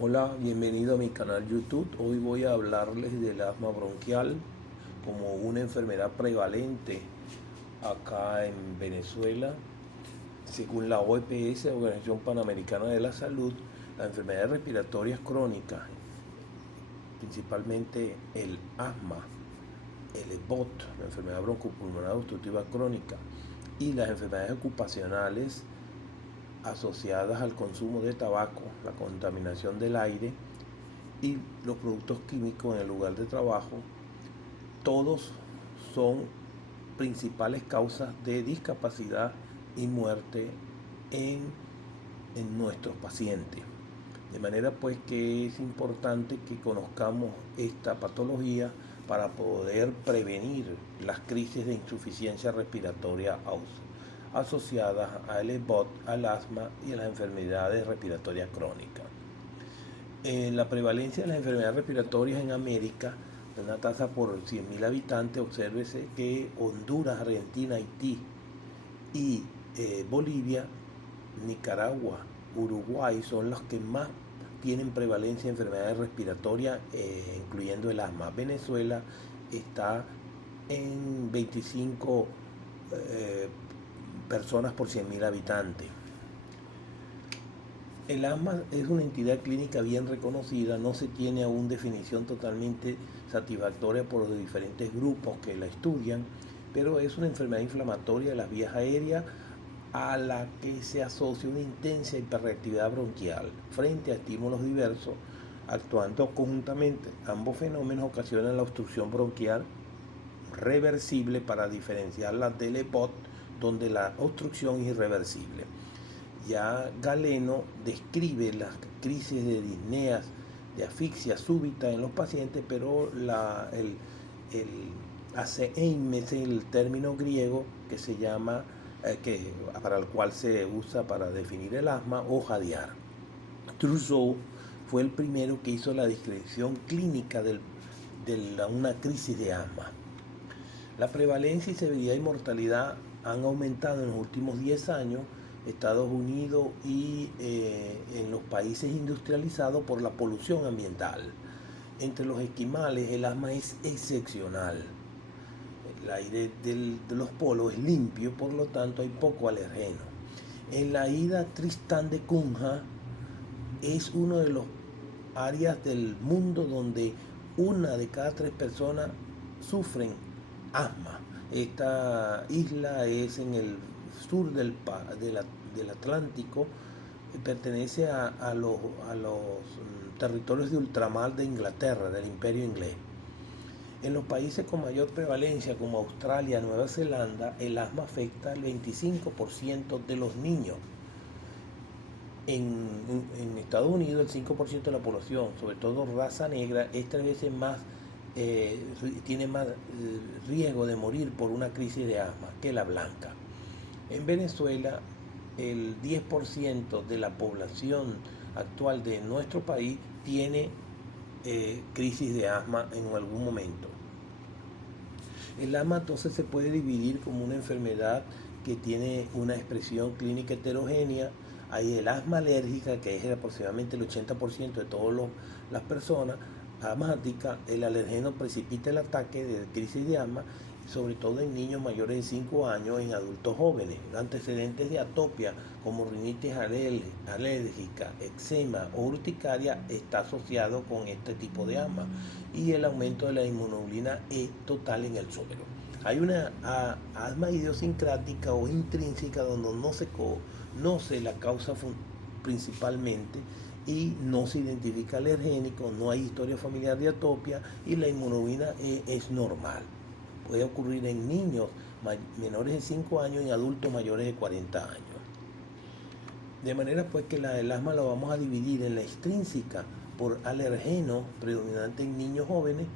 Hola, bienvenido a mi canal YouTube. Hoy voy a hablarles del asma bronquial como una enfermedad prevalente acá en Venezuela. Según la OPS, Organización Panamericana de la Salud, las enfermedades respiratorias crónicas, principalmente el asma, el EBOT, la enfermedad broncopulmonar obstructiva crónica, y las enfermedades ocupacionales asociadas al consumo de tabaco, la contaminación del aire y los productos químicos en el lugar de trabajo, todos son principales causas de discapacidad y muerte en nuestros pacientes. De manera pues que es importante que conozcamos esta patología para poder prevenir las crisis de insuficiencia respiratoria asociadas al EBOT, al asma y a las enfermedades respiratorias crónicas. La prevalencia de las enfermedades respiratorias en América, una tasa por 100.000 habitantes, obsérvese que Honduras, Argentina, Haití y Bolivia, Nicaragua, Uruguay son los que más tienen prevalencia de enfermedades respiratorias, incluyendo el asma. Venezuela está en 25 personas por 100.000 habitantes. El asma es una entidad clínica bien reconocida, no se tiene aún definición totalmente satisfactoria por los diferentes grupos que la estudian, pero es una enfermedad inflamatoria de las vías aéreas a la que se asocia una intensa hiperreactividad bronquial frente a estímulos diversos, actuando conjuntamente. Ambos fenómenos ocasionan la obstrucción bronquial reversible para diferenciarla del EBOT, donde la obstrucción es irreversible. Ya Galeno describe las crisis de disneas, de asfixia súbita en los pacientes, pero ACEIM es el término griego que se llama, para el cual se usa para definir el asma, o jadear. Trousseau fue el primero que hizo la descripción clínica de una crisis de asma. La prevalencia y severidad y mortalidad han aumentado en los últimos 10 años, Estados Unidos y en los países industrializados por la polución ambiental. Entre los esquimales el asma es excepcional. El aire de los polos es limpio, por lo tanto hay poco alergeno. En la isla Tristán de Cunha es uno de los áreas del mundo donde una de cada 3 personas sufren asma. Esta isla es en el sur del Atlántico, pertenece a los territorios de ultramar de Inglaterra, del Imperio Inglés. En los países con mayor prevalencia, como Australia, Nueva Zelanda, el asma afecta al 25% de los niños. En Estados Unidos, el 5% de la población, sobre todo raza negra, es 3 veces más, tiene más riesgo de morir por una crisis de asma que la blanca. En Venezuela, el 10% de la población actual de nuestro país tiene crisis de asma en algún momento. El asma entonces se puede dividir como una enfermedad que tiene una expresión clínica heterogénea. Hay el asma alérgica, que es aproximadamente el 80% de todas las personas asmáticas. El alergeno precipita el ataque de crisis de asma, sobre todo en niños mayores de 5 años, en adultos jóvenes. Antecedentes de atopia como rinitis alérgica, eczema o urticaria está asociado con este tipo de asma, y el aumento de la inmunoglobulina E total en el suero. Hay una asma idiosincrática o intrínseca donde no se conoce la causa principalmente y no se identifica alergénico, no hay historia familiar de atopia y la inmunoglobulina E es normal. Puede ocurrir en niños menores de 5 años y en adultos mayores de 40 años. De manera pues que el asma lo vamos a dividir en la extrínseca por alergeno predominante en niños jóvenes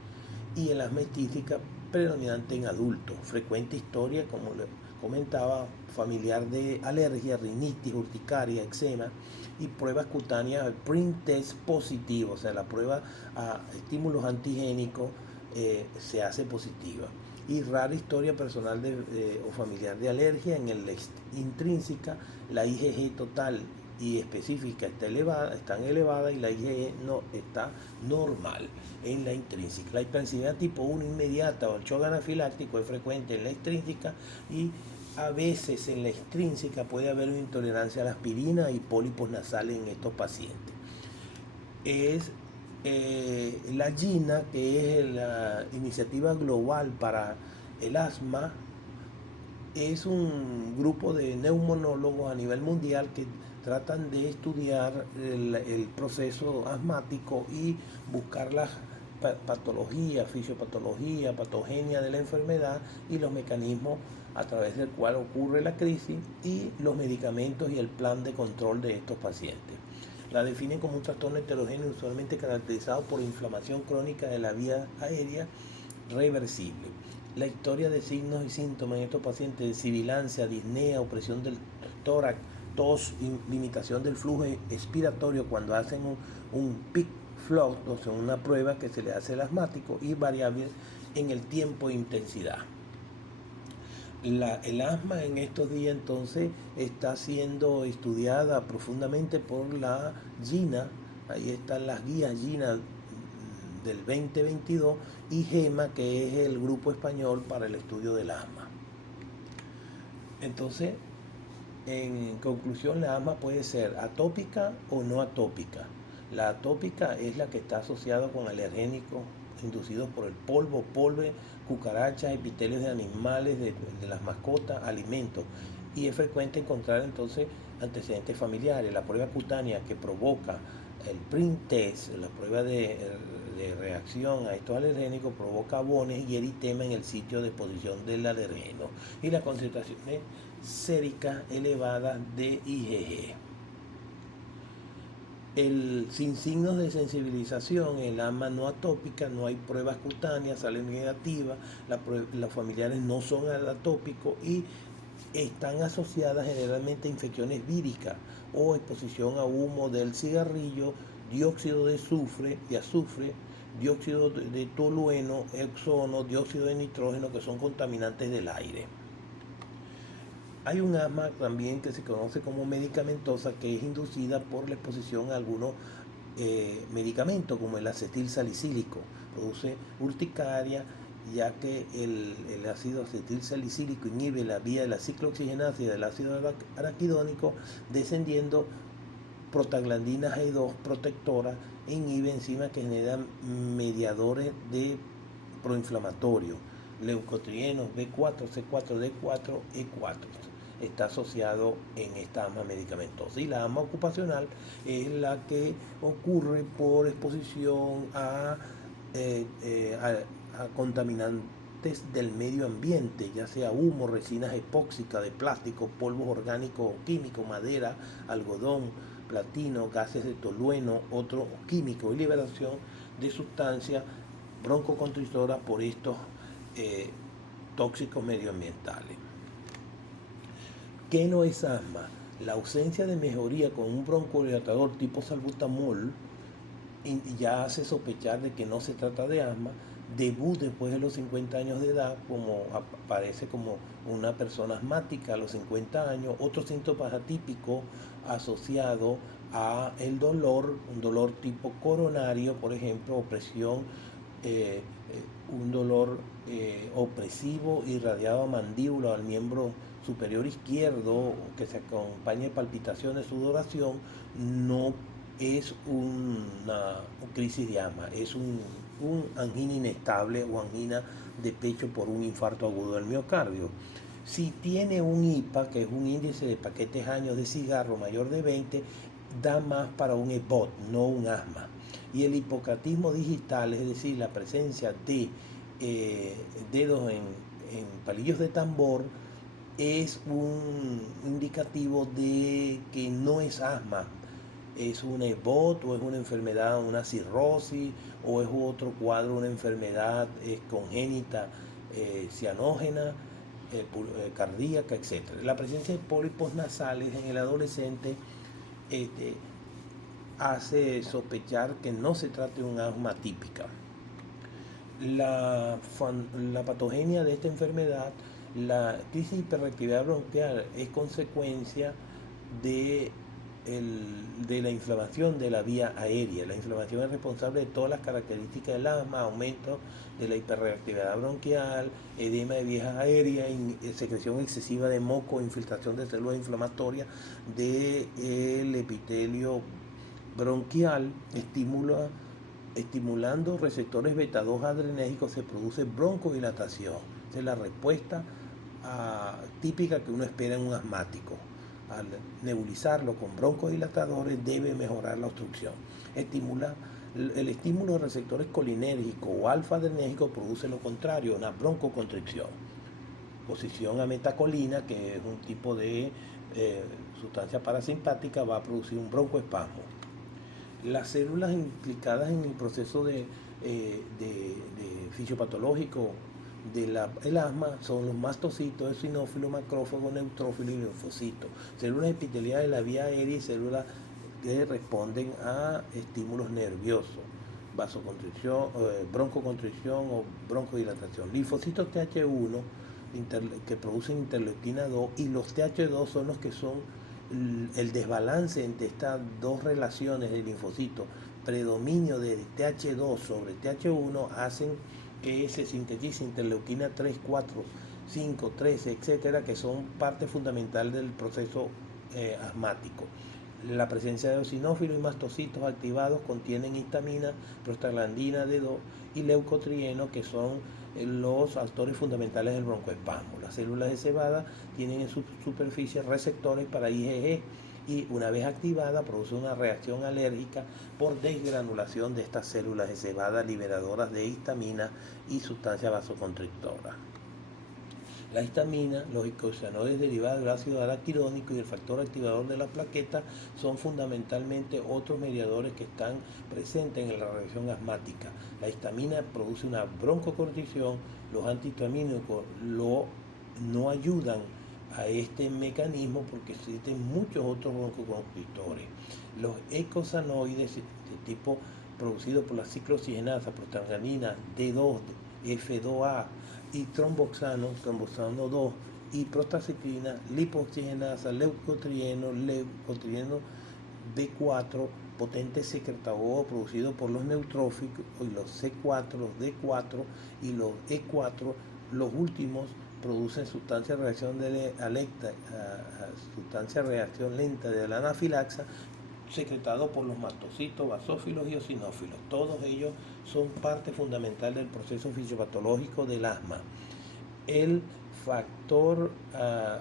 y el asma extrínseca predominante en adultos. Frecuente historia, como le comentaba, familiar de alergia, rinitis, urticaria, eczema, y pruebas cutáneas, print test positivo, o sea, la prueba a estímulos antigénicos se hace positiva. Y rara historia personal o familiar de alergia. En el intrínseca, la IgG total y específica están elevadas y la IgE no está normal en la intrínseca. La hipersensibilidad tipo 1 inmediata o el shock anafiláctico es frecuente en la extrínseca y a veces en la extrínseca puede haber una intolerancia a la aspirina y pólipos nasales en estos pacientes. Es la GINA, que es la Iniciativa Global para el Asma, es un grupo de neumonólogos a nivel mundial que tratan de estudiar el proceso asmático y buscar las patologías, fisiopatología, patogenia de la enfermedad y los mecanismos a través del cual ocurre la crisis y los medicamentos y el plan de control de estos pacientes. La definen como un trastorno heterogéneo usualmente caracterizado por inflamación crónica de la vía aérea reversible. La historia de signos y síntomas en estos pacientes de sibilancia, disnea, opresión del tórax, tos, limitación del flujo expiratorio cuando hacen un peak flow, o sea, una prueba que se le hace al asmático, y variable en el tiempo e intensidad. El asma en estos días entonces está siendo estudiada profundamente por la GINA, ahí están las guías GINA del 2022, y GEMA, que es el grupo español para el estudio del asma. Entonces, en conclusión, la asma puede ser atópica o no atópica. La atópica es la que está asociada con alergénicos inducidos por el polvo, cucarachas, epitelios de animales, de las mascotas, alimentos. Y es frecuente encontrar entonces antecedentes familiares. La prueba cutánea que provoca el print test, la prueba de reacción a estos alergénicos, provoca abones y eritema en el sitio de posición del alergeno y las concentraciones séricas elevadas de IgG. Sin signos de sensibilización, el asma no atópica, no hay pruebas cutáneas, salen negativas, los familiares no son atópicos y están asociadas generalmente a infecciones víricas o exposición a humo del cigarrillo, dióxido de azufre, dióxido de tolueno, ozono, dióxido de nitrógeno, que son contaminantes del aire. Hay un asma también que se conoce como medicamentosa, que es inducida por la exposición a algunos medicamentos como el acetilsalicílico. Produce urticaria, ya que el ácido acetilsalicílico inhibe la vía de la ciclooxigenasa y del ácido araquidónico, descendiendo prostaglandinas G2 protectoras e inhibe enzimas que generan mediadores de proinflamatorios, leucotrienos B4, C4, D4, E4. Está asociado en esta asma medicamentosa. Y la asma ocupacional es la que ocurre por exposición a contaminantes del medio ambiente, ya sea humo, resinas epóxicas de plástico, polvos orgánicos o químicos, madera, algodón, platino, gases de tolueno, otros químicos y liberación de sustancias broncoconstrictoras por estos tóxicos medioambientales. ¿Qué no es asma? La ausencia de mejoría con un broncodilatador tipo salbutamol ya hace sospechar de que no se trata de asma. Debut después de los 50 años de edad, como aparece como una persona asmática a los 50 años. Otros síntomas atípicos asociados a el dolor, un dolor tipo coronario, por ejemplo, opresión, un dolor opresivo irradiado a mandíbula o al miembro superior izquierdo, que se acompañe de palpitaciones, sudoración, no es una crisis de asma, es un angina inestable o angina de pecho por un infarto agudo del miocardio. Si tiene un IPA, que es un índice de paquetes años de cigarro mayor de 20, da más para un EBOT, no un asma. Y el hipocratismo digital, es decir, la presencia de dedos en palillos de tambor, es un indicativo de que no es asma, es un EBOT o es una enfermedad, una cirrosis o es otro cuadro, una enfermedad congénita, cianógena, cardíaca, etc. La presencia de pólipos nasales en el adolescente hace sospechar que no se trata de un asma típica. La patogenia de esta enfermedad, la crisis de hiperreactividad bronquial, es consecuencia de de la inflamación de la vía aérea. La inflamación es responsable de todas las características del asma, aumento de la hiperreactividad bronquial, edema de vías aéreas, secreción excesiva de moco, infiltración de células inflamatorias del epitelio bronquial, estimulando receptores beta 2 adrenérgicos, se produce broncodilatación. Esa es la respuesta típica que uno espera en un asmático. Al nebulizarlo con broncodilatadores debe mejorar la obstrucción. El estímulo de receptores colinérgicos o alfa-adrenérgicos produce lo contrario, una broncoconstricción. Oposición a metacolina, que es un tipo de sustancia parasimpática, va a producir un broncoespasmo. Las células implicadas en el proceso de fisiopatológico del asma son los mastocitos, eosinófilos, macrófagos, neutrófilos y linfocitos, células epiteliales de la vía aérea y células que responden a estímulos nerviosos, vasoconstricción, broncoconstricción o broncodilatación. Linfocitos TH1 que producen interleuquina 2 y los TH2 son los que son el desbalance entre estas dos relaciones de linfocitos, predominio de TH2 sobre TH1 hacen que se sintetice interleuquina 3, 4, 5, 13, etcétera, que son parte fundamental del proceso asmático. La presencia de eosinófilos y mastocitos activados contienen histamina, prostaglandina D2 y leucotrieno, que son los actores fundamentales del broncoespasmo. Las células de cebada tienen en su superficie receptores para IgG y una vez activada produce una reacción alérgica por desgranulación de estas células de cebada liberadoras de histamina y sustancia vasoconstrictora. La histamina, los icosanoides derivados del ácido araquirónico y el factor activador de la plaqueta son fundamentalmente otros mediadores que están presentes en la reacción asmática. La histamina produce una broncoconstricción, los antihistamínicos no ayudan a este mecanismo porque existen muchos otros broncoconstrictores. Los eicosanoides de tipo producidos por la ciclooxigenasa, prostaglandina D2, F2A y tromboxano 2 y prostaciclina, lipooxigenasa, leucotrieno B4, potente secretador producido por los neutrófilos y los C4, los D4 y los E4, los últimos producen sustancia de reacción lenta de la anafilaxia secretado por los mastocitos, basófilos y eosinófilos. Todos ellos son parte fundamental del proceso fisiopatológico del asma. El factor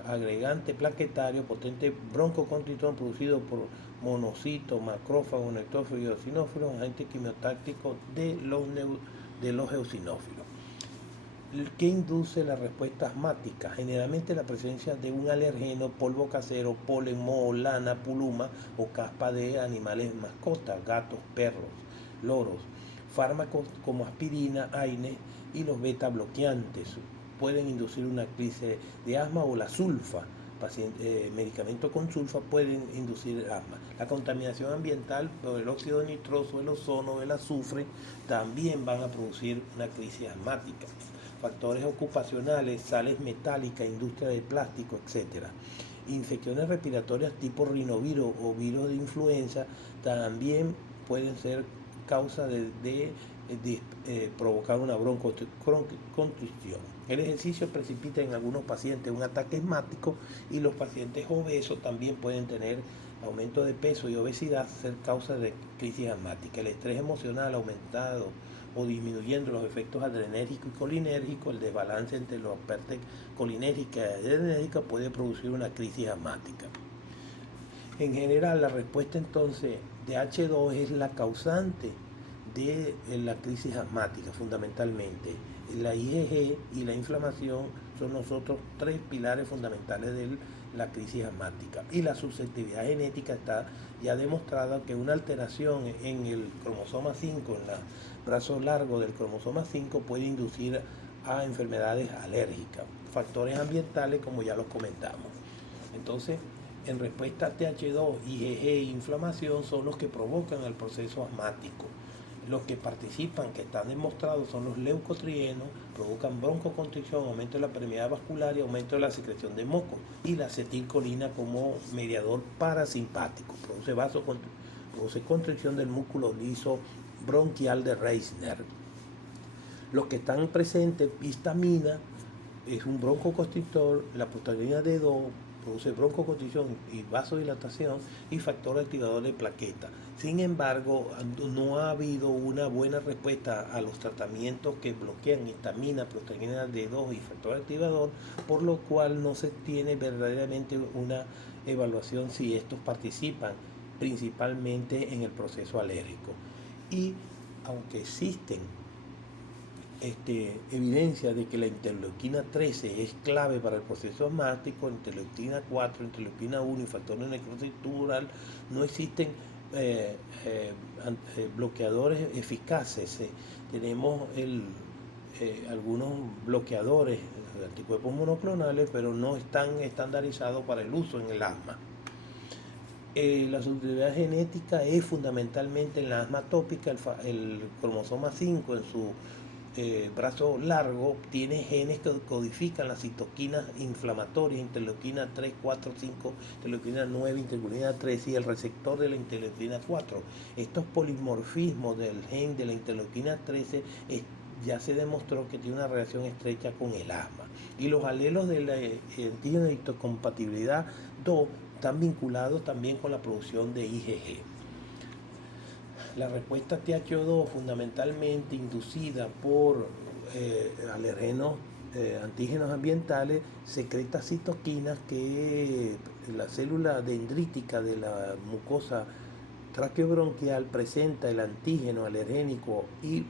agregante plaquetario potente broncoconstrictor producido por monocitos, macrófagos, neutrófilos y eosinófilos, agente quimiotáctico de los eosinófilos. ¿Qué induce la respuesta asmática? Generalmente la presencia de un alergeno, polvo casero, polen, moho, lana, puluma o caspa de animales mascotas, gatos, perros, loros. Fármacos como aspirina, AINES y los beta bloqueantes pueden inducir una crisis de asma, o la sulfa. Medicamentos con sulfa pueden inducir asma. La contaminación ambiental por el óxido nitroso, el ozono, el azufre también van a producir una crisis asmática. Factores ocupacionales, sales metálicas, industria de plástico, etc. Infecciones respiratorias tipo rinovirus o virus de influenza también pueden ser causa de provocar una broncoconstricción. El ejercicio precipita en algunos pacientes un ataque asmático y los pacientes obesos también pueden tener aumento de peso y obesidad, ser causa de crisis asmática. El estrés emocional aumentado o disminuyendo los efectos adrenérgicos y colinérgicos, el desbalance entre los partes colinérgicas y adrenérgicas puede producir una crisis asmática. En general, la respuesta entonces de H2 es la causante de la crisis asmática, fundamentalmente. La IgG y la inflamación son los otros tres pilares fundamentales de la crisis asmática. Y la susceptibilidad genética está ya demostrada que una alteración en el cromosoma 5, en el brazo largo del cromosoma 5, puede inducir a enfermedades alérgicas. Factores ambientales, como ya los comentamos. Entonces, en respuesta a TH2, IgG e inflamación son los que provocan el proceso asmático. Los que participan, que están demostrados, son los leucotrienos, provocan broncoconstricción, aumento de la permeabilidad vascular y aumento de la secreción de moco. Y la acetilcolina como mediador parasimpático, produce constricción del músculo liso bronquial de Reisner. Los que están presentes, histamina, es un broncoconstrictor, la prostaglandina D2 produce broncoconstricción y vasodilatación y factor activador de plaqueta. Sin embargo, no ha habido una buena respuesta a los tratamientos que bloquean histamina, prostaglandina D2 y factor activador, por lo cual no se tiene verdaderamente una evaluación si estos participan principalmente en el proceso alérgico. Y aunque existen evidencia de que la interleuquina 13 es clave para el proceso asmático, interleuquina 4, interleuquina 1 y factor de necrosis tumoral, no existen bloqueadores eficaces. Tenemos algunos bloqueadores de anticuerpos monoclonales, pero no están estandarizados para el uso en el asma. La subtileridad genética es fundamentalmente en la asma atópica. El cromosoma 5 en su brazo largo tiene genes que codifican las citoquinas inflamatorias, interleuquina 3, 4, 5, interleuquina 9, interleuquina 3 y el receptor de la interleuquina 4. Estos polimorfismos del gen de la interleuquina 13 ya se demostró que tiene una relación estrecha con el asma. Y los alelos de la antígeno de histocompatibilidad 2 están vinculados también con la producción de IgG. La respuesta THO2, fundamentalmente inducida por alergenos, antígenos ambientales, secreta citoquinas que la célula dendrítica de la mucosa traqueobronquial presenta el antígeno alergénico y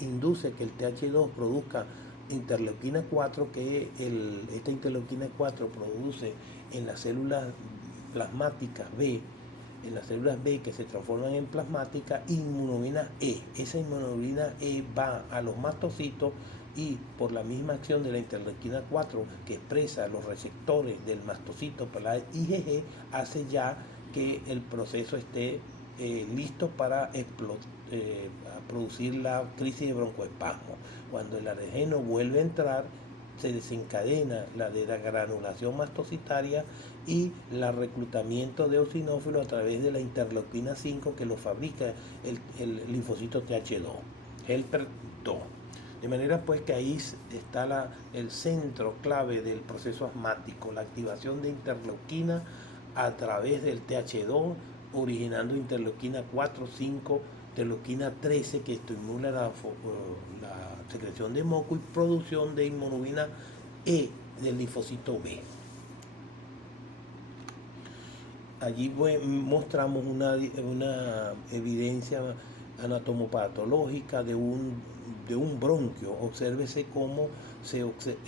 induce que el TH2 produzca interleuquina 4, que esta interleuquina 4 produce en las células plasmáticas B, en las células B que se transforman en plasmática, inmunoglobulina E. Esa inmunoglobulina E va a los mastocitos y por la misma acción de la interleuquina 4 que expresa los receptores del mastocito para la IgG, hace ya que el proceso esté listo para producir la crisis de broncoespasmo. Cuando el alergeno vuelve a entrar, se desencadena la granulación mastocitaria y el reclutamiento de eosinófilos a través de la interleuquina 5 que lo fabrica el linfocito TH2, helper 2. De manera pues que ahí está el centro clave del proceso asmático, la activación de interleuquina a través del TH2, originando interleuquina 4, 5, interleuquina 13 que estimula la secreción de moco y producción de inmunoglobulina E del linfocito B. Allí mostramos una evidencia anatomopatológica de un bronquio. Obsérvese cómo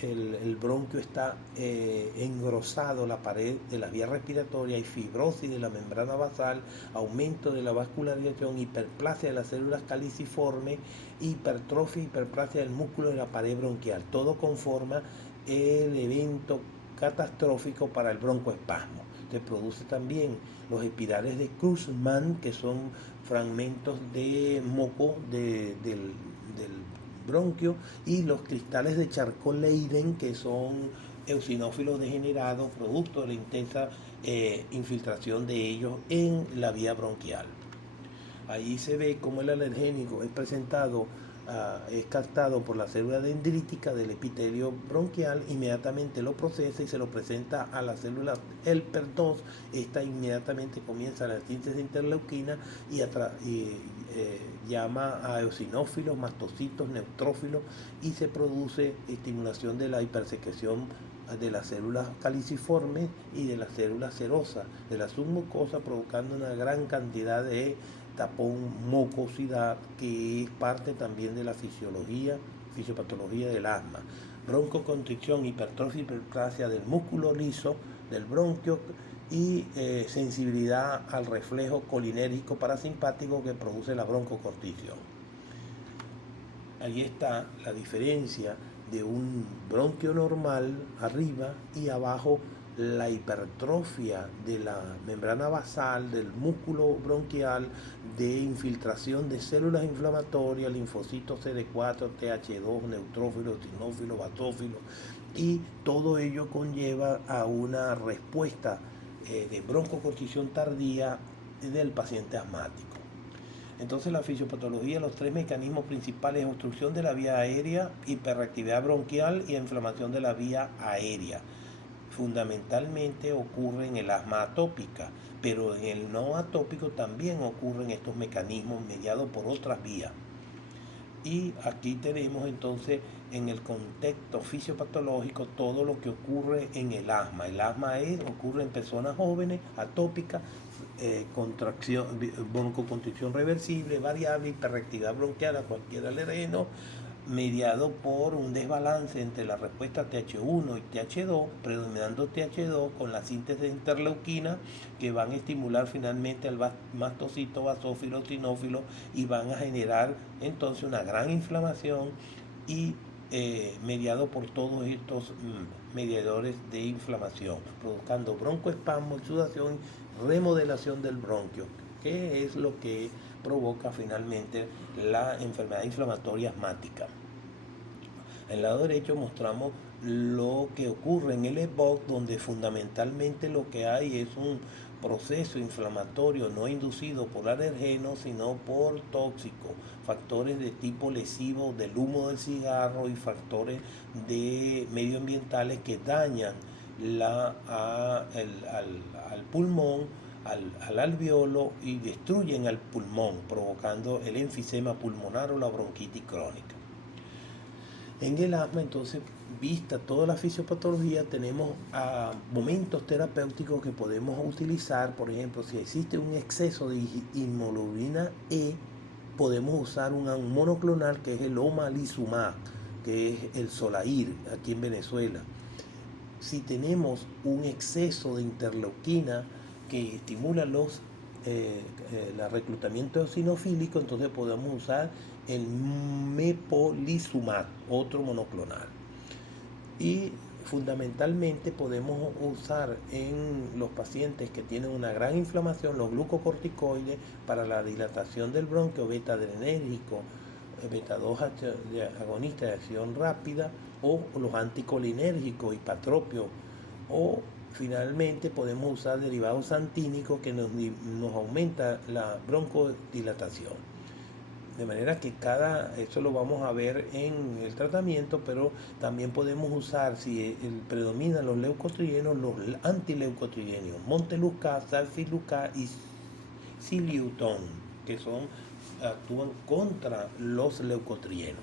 el bronquio está engrosado, la pared de las vías respiratorias, hay fibrosis de la membrana basal, aumento de la vascularización, hiperplasia de las células caliciformes, hipertrofia y hiperplasia del músculo de la pared bronquial. Todo conforma el evento catastrófico para el broncoespasmo. Se produce también los espirales de Cruzman, que son fragmentos de moco del bronquio, y los cristales de Charcot-Leyden, que son eosinófilos degenerados, producto de la intensa infiltración de ellos en la vía bronquial. Ahí se ve cómo el alergénico es presentado, es captado por la célula dendrítica del epitelio bronquial, inmediatamente lo procesa y se lo presenta a la célula helper 2. Esta inmediatamente comienza la síntesis de interleuquina y llama a eosinófilos, mastocitos, neutrófilos, y se produce estimulación de la hipersecreción de las células caliciformes y de las células serosas de la submucosa, provocando una gran cantidad de tapón, mucosidad, que es parte también de la fisiopatología del asma. Broncoconstricción, hipertrofia y hiperplasia del músculo liso del bronquio y sensibilidad al reflejo colinérgico parasimpático que produce la broncoconstricción. Ahí está la diferencia de un bronquio normal arriba y abajo la hipertrofia de la membrana basal, del músculo bronquial, de infiltración de células inflamatorias, linfocitos CD4, TH2, neutrófilos, eosinófilos, basófilos, y todo ello conlleva a una respuesta de broncoconstricción tardía del paciente asmático. Entonces la fisiopatología, los tres mecanismos principales: obstrucción de la vía aérea, hiperactividad bronquial y inflamación de la vía aérea. Fundamentalmente ocurre en el asma atópica, pero en el no atópico también ocurren estos mecanismos mediados por otras vías. Y aquí tenemos entonces en el contexto fisiopatológico todo lo que ocurre en el asma. El asma ocurre en personas jóvenes, atópicas, broncoconstricción reversible, variable, hiperactividad bronquial a cualquier alergeno, mediado por un desbalance entre la respuesta TH1 y TH2, predominando TH2 con la síntesis de interleuquina, que van a estimular finalmente al mastocito, basófilo, eosinófilo, y van a generar entonces una gran inflamación y mediado por todos estos mediadores de inflamación, provocando broncoespasmo, exudación, remodelación del bronquio, que es lo que provoca finalmente la enfermedad inflamatoria asmática. En el lado derecho mostramos lo que ocurre en el EPOC, donde fundamentalmente lo que hay es un proceso inflamatorio no inducido por alergenos, sino por tóxicos, factores de tipo lesivo del humo del cigarro y factores medioambientales que dañan al pulmón, al alveolo, y destruyen al pulmón, provocando el enfisema pulmonar o la bronquitis crónica. En el asma, entonces, vista toda la fisiopatología, tenemos momentos terapéuticos que podemos utilizar. Por ejemplo, si existe un exceso de inmunoglobulina E, podemos usar un monoclonal que es el omalizumab, que es el Solair aquí en Venezuela. Si tenemos un exceso de interleuquina que estimula el reclutamiento eosinofílico, entonces podemos usar el mepolizumab, otro monoclonal. Y fundamentalmente podemos usar en los pacientes que tienen una gran inflamación los glucocorticoides para la dilatación del bronquio, beta-adrenérgico, beta-2 agonista de acción rápida, o los anticolinérgicos, hipatropios, o finalmente podemos usar derivados antínicos que nos aumenta la broncodilatación. De manera que eso lo vamos a ver en el tratamiento, pero también podemos usar, si predominan los leucotrienos, los antileucotrienios, Monteluzca, Salfiluca y Siliutón, que actúan contra los leucotrienos.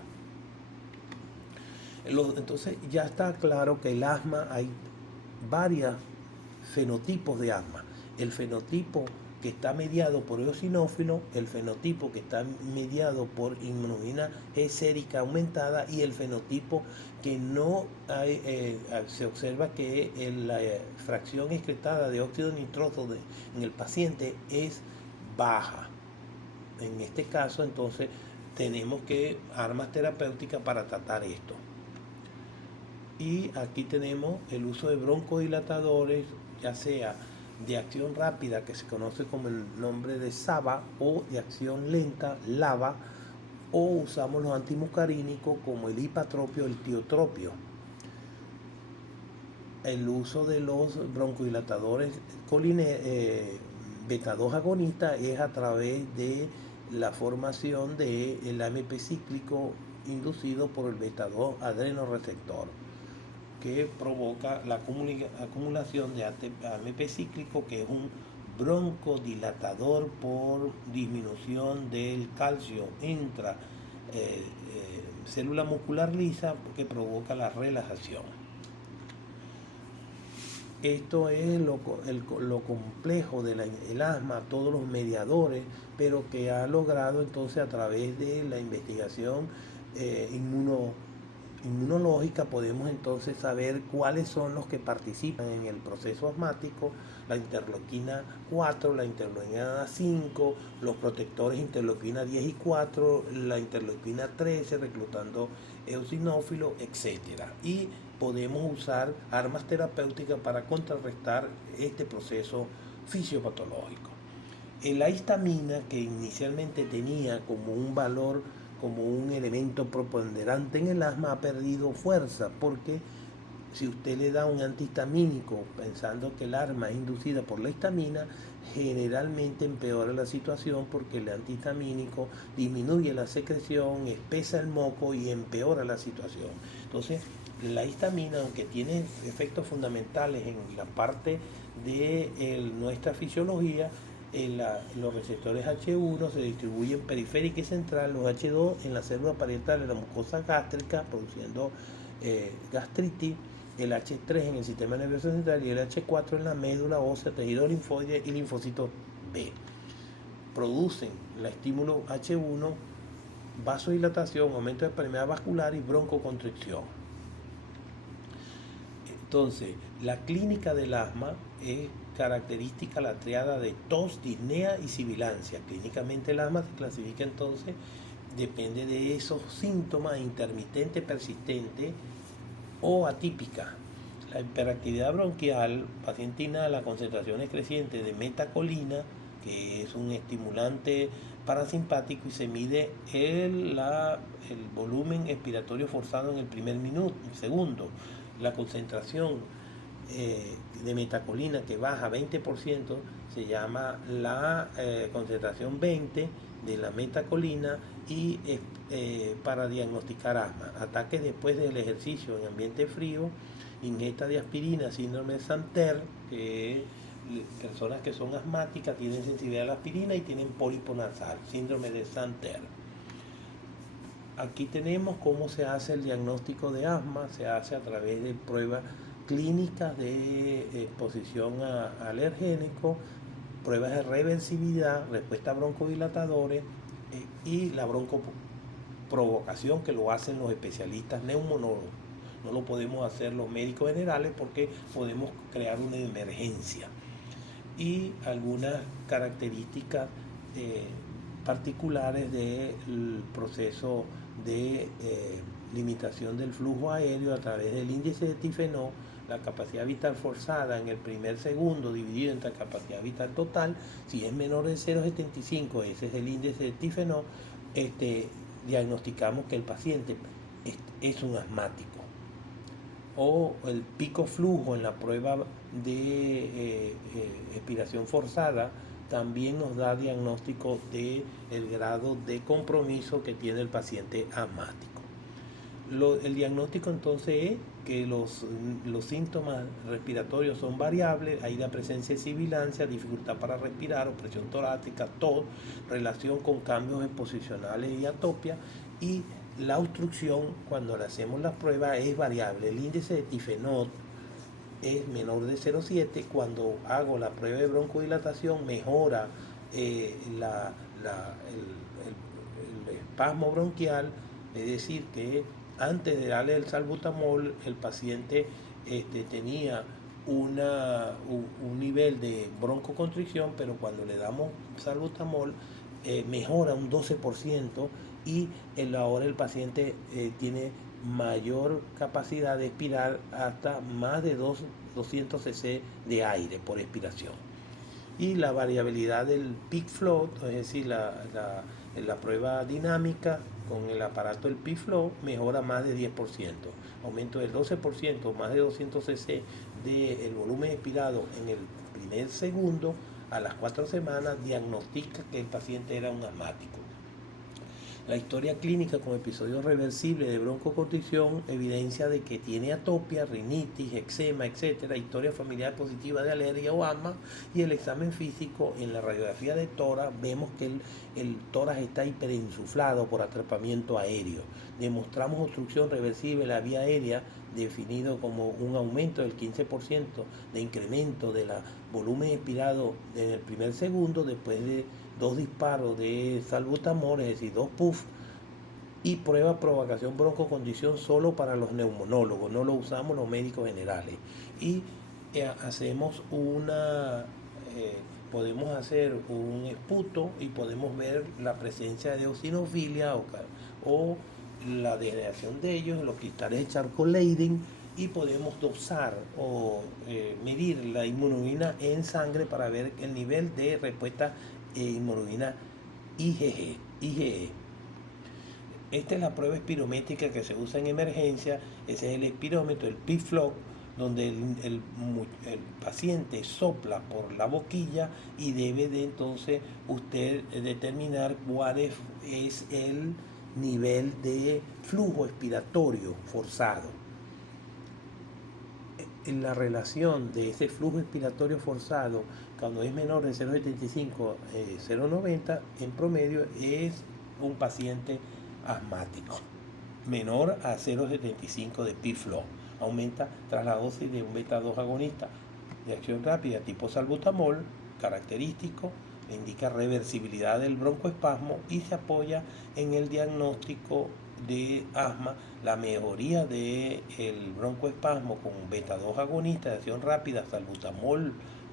Entonces ya está claro que el asma, hay varios fenotipos de asma. El fenotipo que está mediado por eosinófilo, el fenotipo que está mediado por inmunoglobulina G sérica aumentada, y el fenotipo que no hay, se observa que la fracción excretada de óxido nitroso en el paciente es baja. En este caso, entonces, tenemos armas terapéuticas para tratar esto. Y aquí tenemos el uso de broncodilatadores, ya sea de acción rápida, que se conoce como el nombre de SABA, o de acción lenta, LABA, o usamos los antimuscarínicos como el hipatropio, el tiotropio. El uso de los broncodilatadores beta-2 agonistas es a través de la formación del AMP cíclico inducido por el beta-2 adrenoreceptor, que provoca la acumulación de AMP cíclico, que es un broncodilatador por disminución del calcio intra célula muscular lisa, que provoca la relajación. Esto es lo complejo del asma, todos los mediadores, pero que ha logrado entonces, a través de la investigación inmunológica, podemos entonces saber cuáles son los que participan en el proceso asmático: la interleuquina 4, la interleuquina 5, los protectores interleuquina 10 y 4, la interleuquina 13, reclutando eosinófilo, etc. Y podemos usar armas terapéuticas para contrarrestar este proceso fisiopatológico. La histamina, que inicialmente tenía como un valor, como un elemento preponderante en el asma, ha perdido fuerza, porque si usted le da un antihistamínico pensando que el asma es inducida por la histamina, generalmente empeora la situación, porque el antihistamínico disminuye la secreción, espesa el moco y empeora la situación. Entonces, la histamina, aunque tiene efectos fundamentales en la parte de nuestra fisiología, los receptores H1 se distribuyen periférica y central, los H2 en la célula parietal de la mucosa gástrica, produciendo gastritis, el H3 en el sistema nervioso central y el H4 en la médula ósea, tejido linfoide y linfocitos B. Producen el estímulo H1, vasodilatación, aumento de permeabilidad vascular y broncoconstricción. Entonces, la clínica del asma es característica la triada de tos, disnea y sibilancia. Clínicamente el asma se clasifica entonces, depende de esos síntomas: intermitente, persistente o atípica. La hiperactividad bronquial, paciente inhala concentraciones crecientes de metacolina, que es un estimulante parasimpático, y se mide el volumen expiratorio forzado en el primer segundo. La concentración de metacolina que baja 20% se llama la concentración 20 de la metacolina, y para diagnosticar asma. Ataques después del ejercicio en ambiente frío, ingesta de aspirina, síndrome de Santer, que personas que son asmáticas tienen sensibilidad a la aspirina y tienen pólipo nasal, síndrome de Santer. Aquí tenemos cómo se hace el diagnóstico de asma. Se hace a través de pruebas clínicas de exposición a alergénicos, pruebas de reversibilidad, respuesta a broncodilatadores y la broncoprovocación, que lo hacen los especialistas neumonólogos. No lo podemos hacer los médicos generales porque podemos crear una emergencia. Y algunas características particulares del proceso de limitación del flujo aéreo a través del índice de tifenol, la capacidad vital forzada en el primer segundo dividido entre la capacidad vital total. Si es menor de 0,75, ese es el índice de tifenol, diagnosticamos que el paciente es un asmático. O el pico flujo en la prueba de expiración forzada también nos da diagnóstico del grado de compromiso que tiene el paciente asmático. El diagnóstico entonces es que los síntomas respiratorios son variables. Hay la presencia de sibilancia, dificultad para respirar, opresión torácica, tos, relación con cambios exposicionales y atopia, y la obstrucción, cuando le hacemos las pruebas, es variable. El índice de tifenol es menor de 0,7. Cuando hago la prueba de broncodilatación, mejora el espasmo bronquial, es decir, que antes de darle el salbutamol, el paciente tenía un nivel de broncoconstricción, pero cuando le damos salbutamol mejora un 12%, y ahora el paciente tiene mayor capacidad de expirar hasta más de 200 cc de aire por expiración. Y la variabilidad del peak flow, es decir, la prueba dinámica con el aparato del peak flow, mejora más de 10%, aumento del 12%, más de 200 cc del volumen expirado en el primer segundo. A las 4 semanas diagnostica que el paciente era un asmático. La historia clínica con episodios reversibles de broncoconstricción, evidencia de que tiene atopia, rinitis, eczema, etc. Historia familiar positiva de alergia o asma, y el examen físico. En la radiografía de tórax vemos que el tórax está hiperinsuflado por atrapamiento aéreo. Demostramos obstrucción reversible de la vía aérea, definido como un aumento del 15% de incremento del volumen expirado en el primer segundo después de 2 disparos de salbutamol, es decir, 2 puff, y prueba provocación broncoconstricción solo para los neumonólogos, no lo usamos los médicos generales. Y hacemos podemos hacer un esputo y podemos ver la presencia de eosinofilia o la degradación de ellos en los cristales de Charcot-Leyden, y podemos dosar o medir la inmunoglobulina en sangre para ver el nivel de respuesta inmunoglobulina IgE. Esta es la prueba espirométrica que se usa en emergencia. Ese es el espirómetro, el PFLOC, donde el paciente sopla por la boquilla y debe de entonces usted determinar cuál es el nivel de flujo expiratorio forzado. En la relación de ese flujo expiratorio forzado, cuando es menor de 0,75 a 0,90, en promedio es un paciente asmático. Menor a 0,75 de PFLOC. Aumenta tras la dosis de un beta-2 agonista de acción rápida tipo salbutamol, característico, indica reversibilidad del broncoespasmo y se apoya en el diagnóstico de asma, la mejoría del broncoespasmo con beta-2 agonista de acción rápida, salbutamol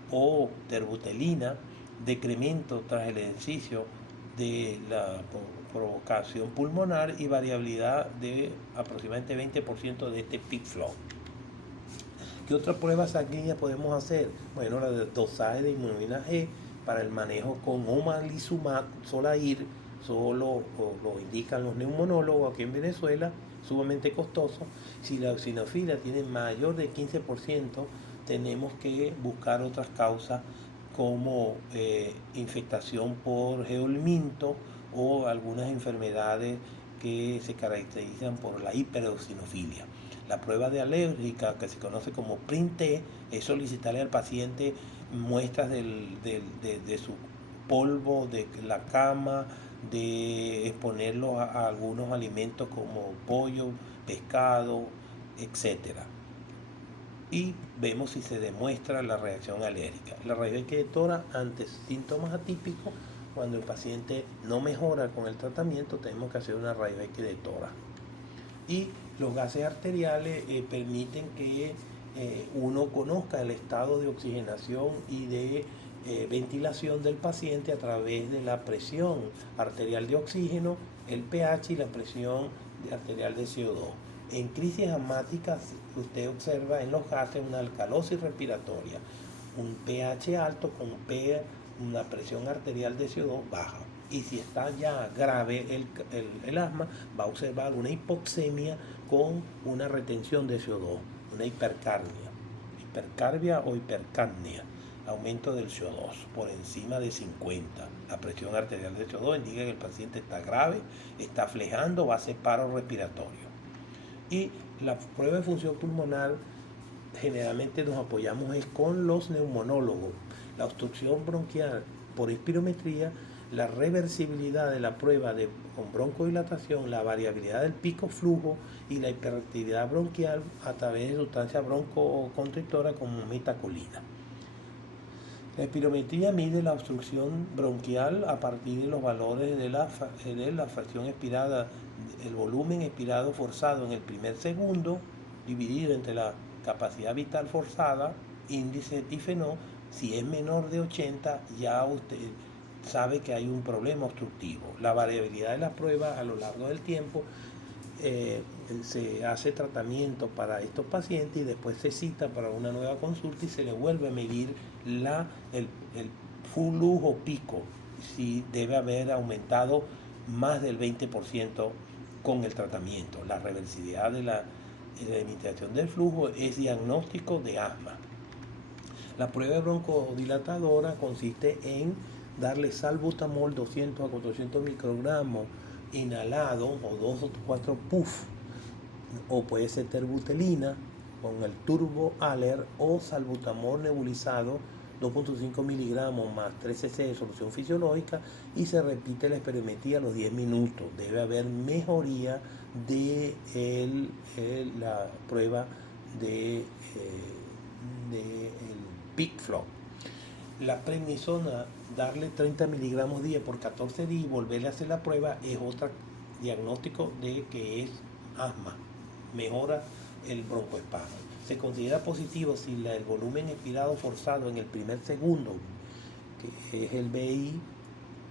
o terbutelina, decremento tras el ejercicio de la provocación pulmonar y variabilidad de aproximadamente 20% de este PFLOC. ¿Qué otra prueba sanguínea podemos hacer? Bueno, la de dosaje de inmunoglobulina G para el manejo con omalizumab, Solair, solo lo indican los neumonólogos aquí en Venezuela, sumamente costoso. Si la eosinofilia tiene mayor de 15%, tenemos que buscar otras causas como infectación por geolminto o algunas enfermedades que se caracterizan por la hipereosinofilia. La prueba de alérgica, que se conoce como PRINT-T, es solicitarle al paciente muestras de su polvo, de la cama, de exponerlo a algunos alimentos como pollo, pescado, etc. Y vemos si se demuestra la reacción alérgica. La rayos X de tórax ante síntomas atípicos, cuando el paciente no mejora con el tratamiento, tenemos que hacer una rayos X de tórax. Y los gases arteriales permiten que uno conozca el estado de oxigenación y de ventilación del paciente a través de la presión arterial de oxígeno, el pH y la presión arterial de CO2. En crisis asmáticas, usted observa en los gases una alcalosis respiratoria, un pH alto con una presión arterial de CO2 baja. Y si está ya grave el asma, va a observar una hipoxemia con una retención de CO2, una hipercarbia o hipercapnia, aumento del CO2 por encima de 50. La presión arterial de CO2 indica que el paciente está grave, está flejando, va a hacer paro respiratorio. Y la prueba de función pulmonar, generalmente nos apoyamos es con los neumonólogos. La obstrucción bronquial por espirometría, la reversibilidad de la prueba con broncodilatación, la variabilidad del pico flujo y la hiperactividad bronquial a través de sustancia broncoconstrictora como metacolina. La espirometría mide la obstrucción bronquial a partir de los valores de la fracción expirada, el volumen expirado forzado en el primer segundo, dividido entre la capacidad vital forzada, índice tifenó. Si es menor de 80, ya usted sabe que hay un problema obstructivo. La variabilidad de la prueba a lo largo del tiempo, se hace tratamiento para estos pacientes y después se cita para una nueva consulta y se le vuelve a medir el flujo pico, si debe haber aumentado más del 20% con el tratamiento. La reversibilidad de la limitación del flujo es diagnóstico de asma. La prueba broncodilatadora consiste en darle salbutamol 200 a 400 microgramos inhalado o 2 o 4 puff, o puede ser terbutelina con el turbo aler o salbutamol nebulizado 2.5 miligramos más 3 cc de solución fisiológica y se repite la espirometría a los 10 minutos. Debe haber mejoría de la prueba de PFLOC. La prednisona, darle 30 miligramos día por 14 días y volverle a hacer la prueba es otro diagnóstico de que es asma, mejora el broncoespasmo. Se considera positivo si el volumen expirado forzado en el primer segundo, que es el BI,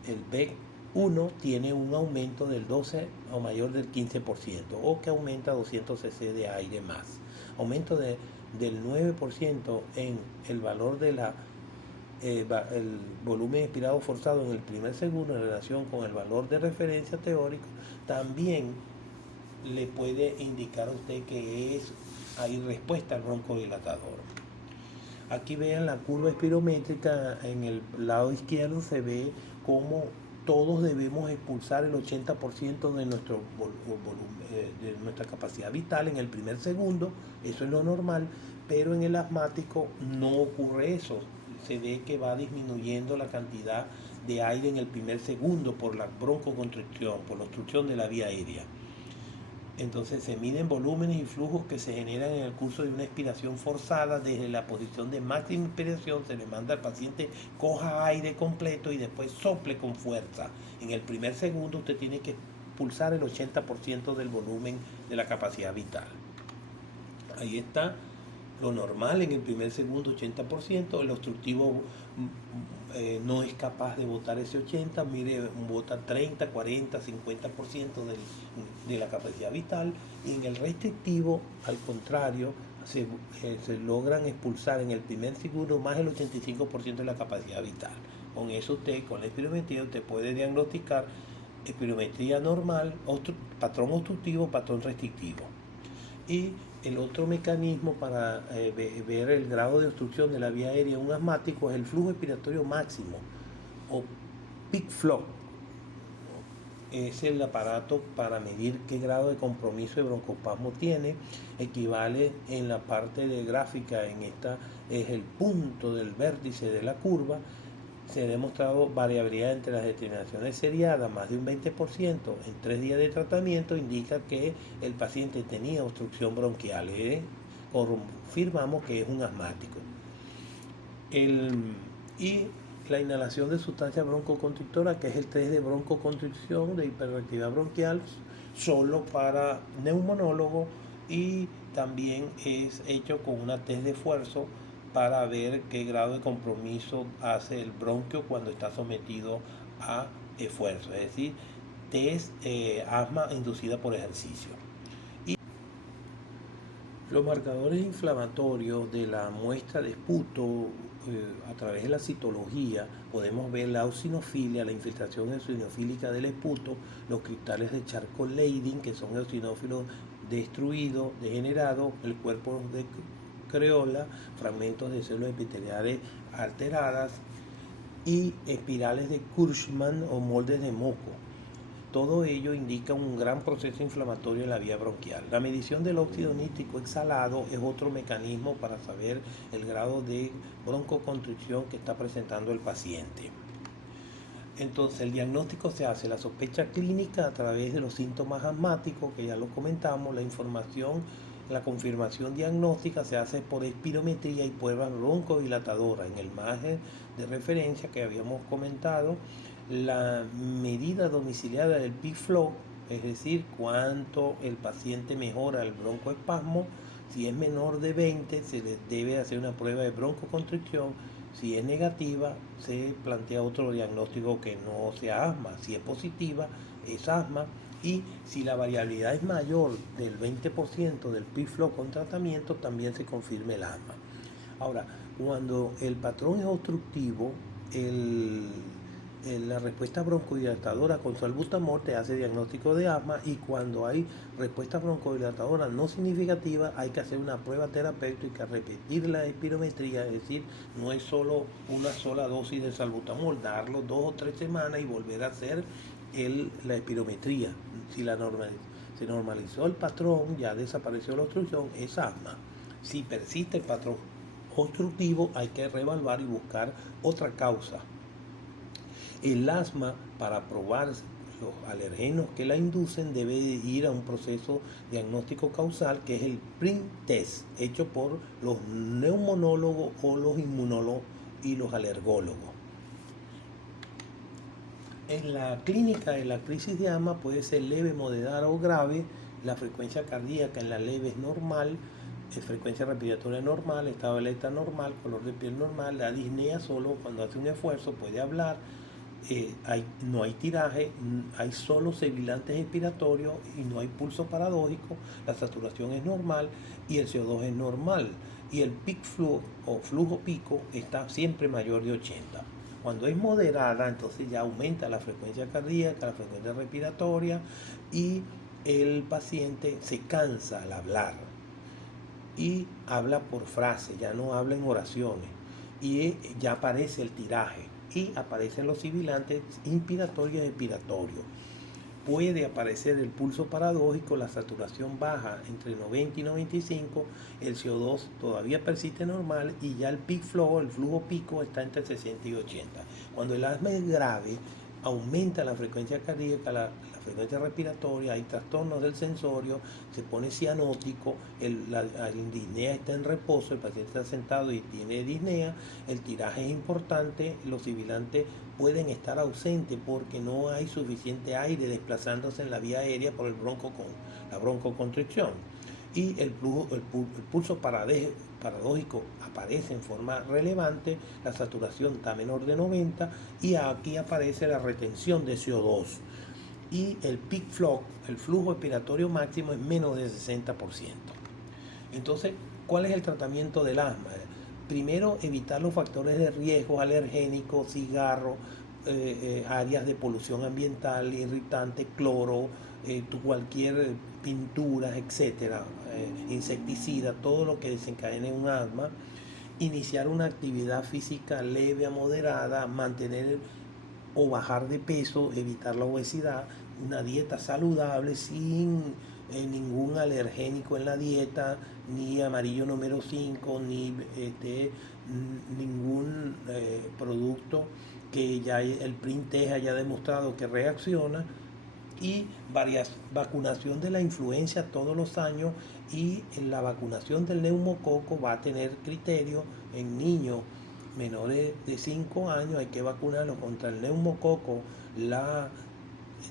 el BEC uno tiene un aumento del 12 o mayor del 15%, o que aumenta 200 cc de aire más. Aumento del 9% en el valor de el volumen expirado forzado en el primer segundo en relación con el valor de referencia teórico, también le puede indicar a usted que hay respuesta al broncodilatador. Aquí vean la curva espirométrica, en el lado izquierdo se ve cómo todos debemos expulsar el 80% de nuestro de nuestra capacidad vital en el primer segundo, eso es lo normal, pero en el asmático no ocurre eso. Se ve que va disminuyendo la cantidad de aire en el primer segundo por la broncoconstricción, por la obstrucción de la vía aérea. Entonces se miden volúmenes y flujos que se generan en el curso de una expiración forzada. Desde la posición de máxima inspiración se le manda al paciente coja aire completo y después sople con fuerza. En el primer segundo usted tiene que expulsar el 80% del volumen de la capacidad vital. Ahí está lo normal en el primer segundo, 80%. El obstructivo no es capaz de botar ese 80%, mire, bota 30, 40, 50% de la capacidad vital. Y en el restrictivo, al contrario, se logran expulsar en el primer segundo más del 85% de la capacidad vital. Con eso usted, con la espirometría, usted puede diagnosticar espirometría normal, patrón obstructivo, patrón restrictivo. Y el otro mecanismo para ver el grado de obstrucción de la vía aérea en un asmático es el flujo expiratorio máximo, o peak flow. Es el aparato para medir qué grado de compromiso de broncoespasmo tiene. Equivale en la parte de gráfica, en esta es el punto del vértice de la curva. Se ha demostrado variabilidad entre las determinaciones seriadas, más de un 20%. En 3 días de tratamiento indica que el paciente tenía obstrucción bronquial. Confirmamos que es un asmático. Y la inhalación de sustancia broncoconstrictora, que es el test de broncoconstricción de hiperactividad bronquial, solo para neumonólogo, y también es hecho con una test de esfuerzo para ver qué grado de compromiso hace el bronquio cuando está sometido a esfuerzo, es decir, test asma inducida por ejercicio. Y los marcadores inflamatorios de la muestra de esputo, a través de la citología, podemos ver la eosinofilia, la infiltración eosinofílica del esputo, los cristales de Charcot-Leydig, que son eosinófilos destruidos, degenerados, el cuerpo de creola, fragmentos de células epiteliales alteradas y espirales de Kurtzman o moldes de moco. Todo ello indica un gran proceso inflamatorio en la vía bronquial. La medición del óxido nítrico exhalado es otro mecanismo para saber el grado de broncoconstricción que está presentando el paciente. Entonces el diagnóstico se hace, la sospecha clínica a través de los síntomas asmáticos, que ya lo comentamos, la confirmación diagnóstica se hace por espirometría y pruebas broncodilatadoras. En el margen de referencia que habíamos comentado, la medida domiciliada del peak flow, es decir, cuánto el paciente mejora el broncoespasmo. Si es menor de 20, se le debe hacer una prueba de broncoconstricción. Si es negativa, se plantea otro diagnóstico que no sea asma. Si es positiva, es asma. Y si la variabilidad es mayor del 20% del peak flow con tratamiento, también se confirma el asma. Ahora, cuando el patrón es obstructivo, la respuesta broncodilatadora con salbutamol te hace diagnóstico de asma, y cuando hay respuesta broncodilatadora no significativa, hay que hacer una prueba terapéutica, repetir la espirometría, es decir, no es solo una sola dosis de salbutamol, darlo 2 o 3 semanas y volver a hacer la espirometría. Si se normalizó el patrón, ya desapareció la obstrucción, es asma. Si persiste el patrón obstructivo, hay que reevaluar y buscar otra causa. El asma, para probar los alergenos que la inducen, debe ir a un proceso diagnóstico causal, que es el PRINT test, hecho por los neumonólogos o los inmunólogos y los alergólogos. En la clínica de la crisis de asma puede ser leve, moderada o grave. La frecuencia cardíaca en la leve es normal, frecuencia respiratoria normal, estado de alerta normal, color de piel normal. La disnea solo cuando hace un esfuerzo puede hablar. no hay tiraje, hay solo sibilantes expiratorios y no hay pulso paradójico, la saturación es normal y el CO2 es normal y el peak flow o flujo pico está siempre mayor de 80. Cuando es moderada, entonces ya aumenta la frecuencia cardíaca, la frecuencia respiratoria y el paciente se cansa al hablar y habla por frase, ya no habla en oraciones y ya aparece el tiraje y aparecen los sibilantes inspiratorios y expiratorios. Puede aparecer el pulso paradójico, la saturación baja entre 90 y 95, el CO2 todavía persiste normal y ya el peak flow, el flujo pico, está entre 60 y 80. Cuando el asma es grave, aumenta la frecuencia cardíaca, la frecuencia respiratoria, hay trastornos del sensorio, se pone cianótico, la disnea está en reposo, el paciente está sentado y tiene disnea, el tiraje es importante, los sibilantes pueden estar ausentes porque no hay suficiente aire desplazándose en la vía aérea por la broncoconstricción. Y el pulso paradójico aparece en forma relevante, la saturación está menor de 90 y aquí aparece la retención de CO2. Y el peak flow, el flujo expiratorio máximo, es menos del 60%. Entonces, ¿cuál es el tratamiento del asma? Primero, evitar los factores de riesgo alergénicos, cigarro, áreas de polución ambiental, irritante, cloro, cualquier pintura, etcétera, insecticida, todo lo que desencadene un asma. Iniciar una actividad física leve a moderada, mantener o bajar de peso, evitar la obesidad, una dieta saludable sin ningún alergénico en la dieta, ni amarillo número 5, ni ningún producto que ya el PRIN-TEG haya demostrado que reacciona, y vacunación de la influenza todos los años, y la vacunación del neumococo va a tener criterio en niños menores de 5 años, hay que vacunarlos contra el neumococo, la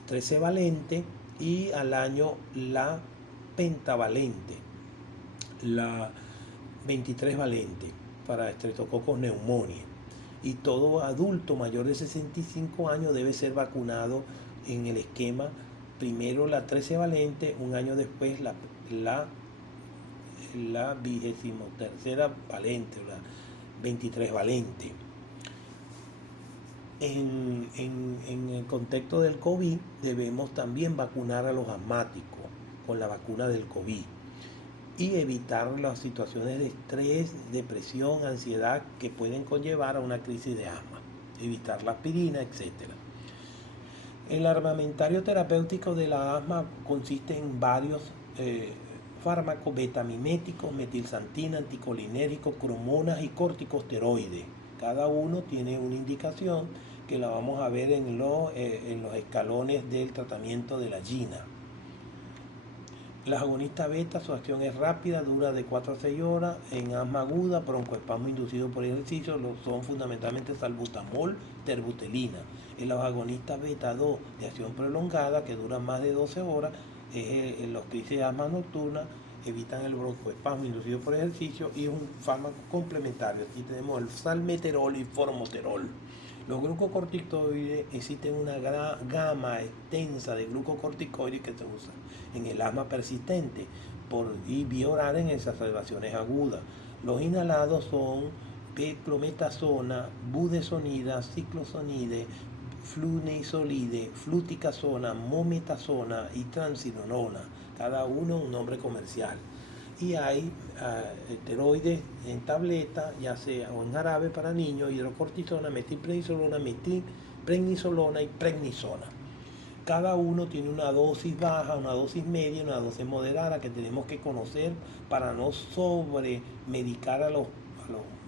13 valente, y al año la pentavalente, la 23 valente para estreptococos pneumoniae. Y todo adulto mayor de 65 años debe ser vacunado en el esquema, primero la 13 valente, un año después la 23ª valente, la 23 valente. En el contexto del COVID debemos también vacunar a los asmáticos con la vacuna del COVID y evitar las situaciones de estrés, depresión, ansiedad que pueden conllevar a una crisis de asma, evitar la aspirina, etc. El armamentario terapéutico de la asma consiste en varios fármacos betamiméticos, metilsantina, anticolinérgicos, cromonas y corticosteroides. Cada uno tiene una indicación que la vamos a ver en los escalones del tratamiento de la GINA. Las agonistas beta, su acción es rápida, dura de 4 a 6 horas. En asma aguda, broncoespasmo inducido por ejercicio, son fundamentalmente salbutamol, terbutelina. En los agonistas beta 2 de acción prolongada, que duran más de 12 horas, en los crisis de asma nocturna, evitan el broncoespasmo inducido por ejercicio y es un fármaco complementario. Aquí tenemos el salmeterol y formoterol. Los glucocorticoides, existen una gama extensa de glucocorticoides que se usan en el asma persistente y vía oral en exacerbaciones agudas. Los inhalados son beclometasona, budesonida, ciclosonide, fluneisolide, fluticasona, mometasona y transinolona, cada uno un nombre comercial. Y hay esteroides en tableta, ya sea o en jarabe para niños, hidrocortisona, metilprednisolona, metilprednisolona y prednisona. Cada uno tiene una dosis baja, una dosis media y una dosis moderada que tenemos que conocer para no sobremedicar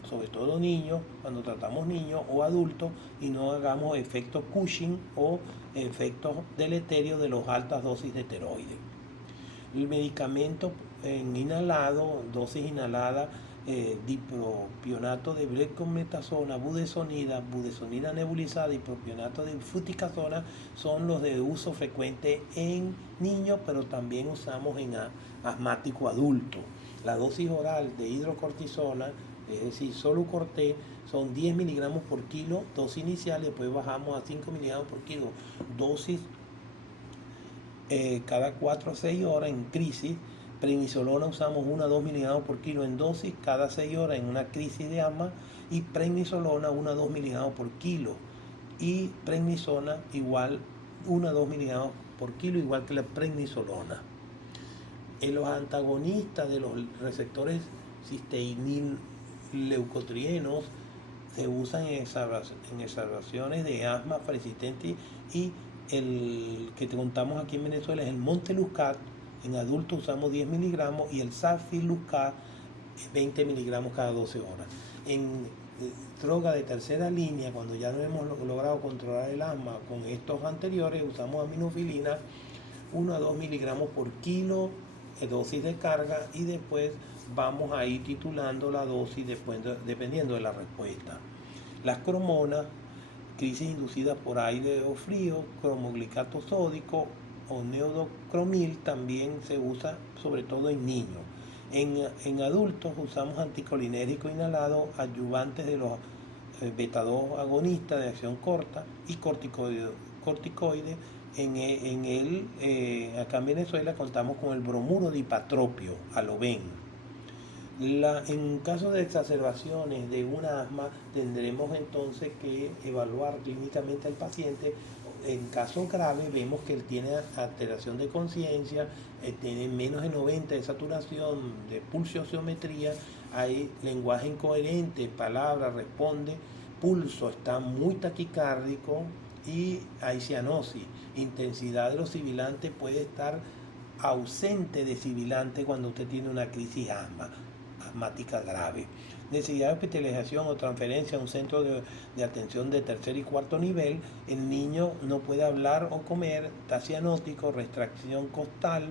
sobre todo niños, cuando tratamos niños o adultos, y no hagamos efectos Cushing o efectos deleterios de las altas dosis de esteroides. El medicamento en inhalado, dosis inhalada, dipropionato de beclometasona, budesonida nebulizada y propionato de fluticasona son los de uso frecuente en niños, pero también usamos en asmático adulto. La dosis oral de hidrocortisona Es decir, solo corté son 10 miligramos por kilo, dosis inicial, y después bajamos a 5 miligramos por kilo, dosis cada 4 a 6 horas en crisis. Prednisolona usamos 1 a 2 miligramos por kilo en dosis cada 6 horas en una crisis de asma, y prednisolona 1 a 2 miligramos por kilo, y prednisona igual 1 a 2 miligramos por kilo, igual que la prednisolona. En los antagonistas de los receptores cisteinil leucotrienos se usan en exacerbaciones de asma persistente, y el que te contamos aquí en Venezuela es el Monteluzcat. En adultos usamos 10 miligramos y el Safiluzcat 20 miligramos cada 12 horas. En droga de tercera línea, cuando ya no hemos logrado controlar el asma con estos anteriores, usamos aminofilina 1 a 2 miligramos por kilo, dosis de carga, y después vamos a ir titulando la dosis dependiendo de la respuesta. Las cromonas, crisis inducidas por aire o frío, cromoglicato sódico o neodocromil, también se usa sobre todo en niños. En adultos usamos anticolinérgico inhalado, adyuvantes de los beta-2 agonistas de acción corta y corticoides. Acá en Venezuela contamos con el bromuro de ipatropio, Aloven. En caso de exacerbaciones de un asma, tendremos entonces que evaluar clínicamente al paciente. En casos graves vemos que él tiene alteración de conciencia, tiene menos de 90 de saturación, de pulsiometría, hay lenguaje incoherente, palabras, responde, pulso está muy taquicárdico y hay cianosis. Intensidad de los sibilantes puede estar ausente de sibilante cuando usted tiene una crisis asmática grave. Necesidad de hospitalización o transferencia a un centro de atención de tercer y cuarto nivel. El niño no puede hablar o comer, está cianótico, restricción costal,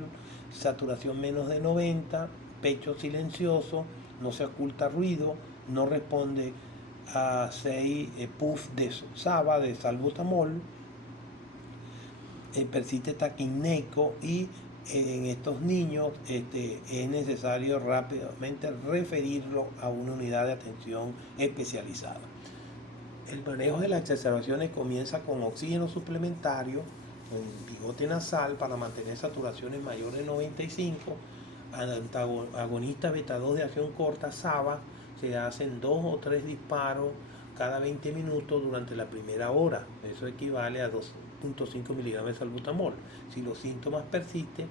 saturación menos de 90, pecho silencioso, no se oculta ruido, no responde a 6 puff de SABA, de salbutamol, persiste taquipneico, y en estos niños es necesario rápidamente referirlo a una unidad de atención especializada. El manejo de las exacerbaciones comienza con oxígeno suplementario, con bigote nasal para mantener saturaciones mayores de 95, agonistas beta-2 de acción corta, SABA, se hacen 2 o 3 disparos cada 20 minutos durante la primera hora. Eso equivale a 2.5 miligramos de salbutamol. Si los síntomas persisten,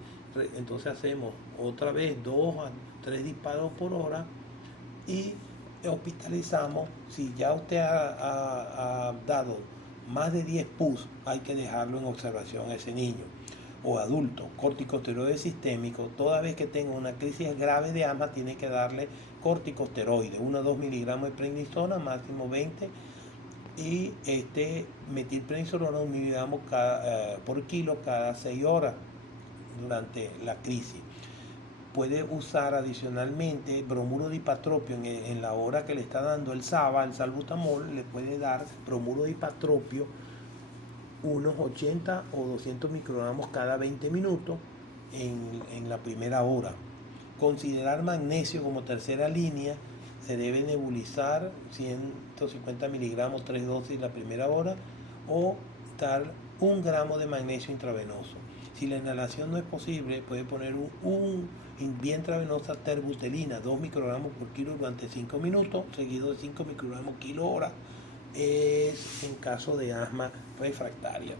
entonces hacemos otra vez 2 a 3 disparos por hora y hospitalizamos. Si ya usted ha dado más de 10 pus, hay que dejarlo en observación a ese niño o adulto. Corticosteroides sistémicos, toda vez que tenga una crisis grave de asma, tiene que darle corticosteroides, 1 a 2 miligramos de prednisona, máximo 20, y metilprednisolona 1 miligramo por kilo cada 6 horas durante la crisis. Puede usar adicionalmente bromuro de ipatropio en la hora que le está dando el SABA, el salbutamol, le puede dar bromuro de ipatropio unos 80 o 200 microgramos cada 20 minutos en la primera hora. Considerar magnesio como tercera línea, se debe nebulizar 150 miligramos 3 dosis la primera hora, o dar 1 gramo de magnesio intravenoso. Si la inhalación no es posible, puede poner vía intravenosa terbutelina, 2 microgramos por kilo durante 5 minutos, seguido de 5 microgramos kilo hora. Es en caso de asma refractaria.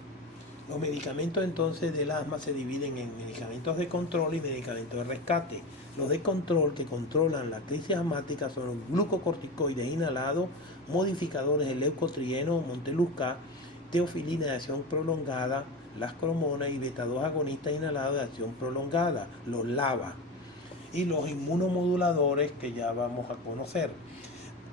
Los medicamentos entonces del asma se dividen en medicamentos de control y medicamentos de rescate. Los de control, que controlan la crisis asmática, son los glucocorticoides inhalados, modificadores del leucotrieno, Monteluzcat, teofilina de acción prolongada, las cromonas, y beta-2 agonistas inhalados de acción prolongada, los LABA, y los inmunomoduladores que ya vamos a conocer.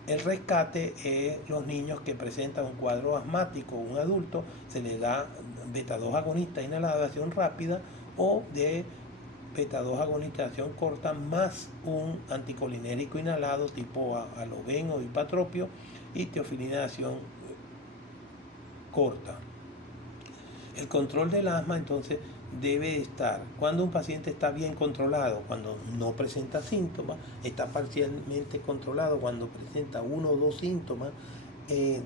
El rescate es los niños que presentan un cuadro asmático, un adulto, se le da beta-2 agonista inhalado de acción rápida o de beta-2 agonista de acción corta más un anticolinérico inhalado tipo Aloven o ipatropio y teofilina de acción corta. El control del asma entonces debe estar cuando un paciente está bien controlado, cuando no presenta síntomas, está parcialmente controlado cuando presenta uno o dos síntomas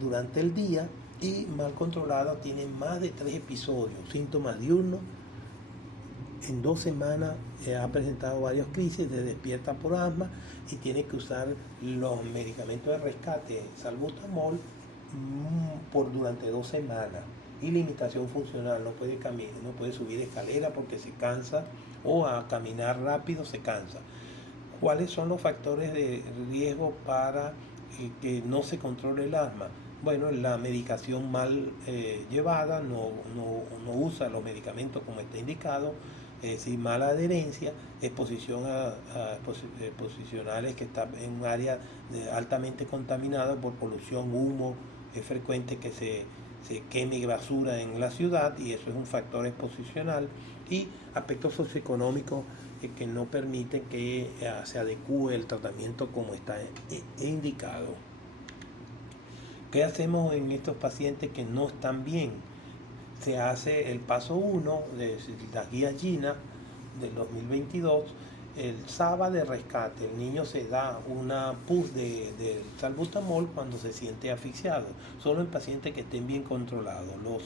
durante el día, y mal controlado tiene más de 3 episodios, síntomas diurnos. En 2 semanas ha presentado varias crisis, se despierta por asma y tiene que usar los medicamentos de rescate, salbutamol, durante 2 semanas. Y limitación funcional, no puede caminar, no puede subir escalera porque se cansa, o a caminar rápido se cansa. ¿Cuáles son los factores de riesgo para que no se controle el asma? Bueno, la medicación mal llevada, no usa los medicamentos como está indicado, es decir, mala adherencia, exposición a posicionales que están en un área altamente contaminada por polución, humo. Es frecuente que se queme basura en la ciudad, y eso es un factor exposicional, y aspectos socioeconómicos que no permiten que se adecue el tratamiento como está indicado. ¿Qué hacemos en estos pacientes que no están bien? Se hace el paso 1 de la guía GINA del 2022, el SABA de rescate. El niño se da una pus de salbutamol cuando se siente asfixiado, solo en pacientes que estén bien controlados. Los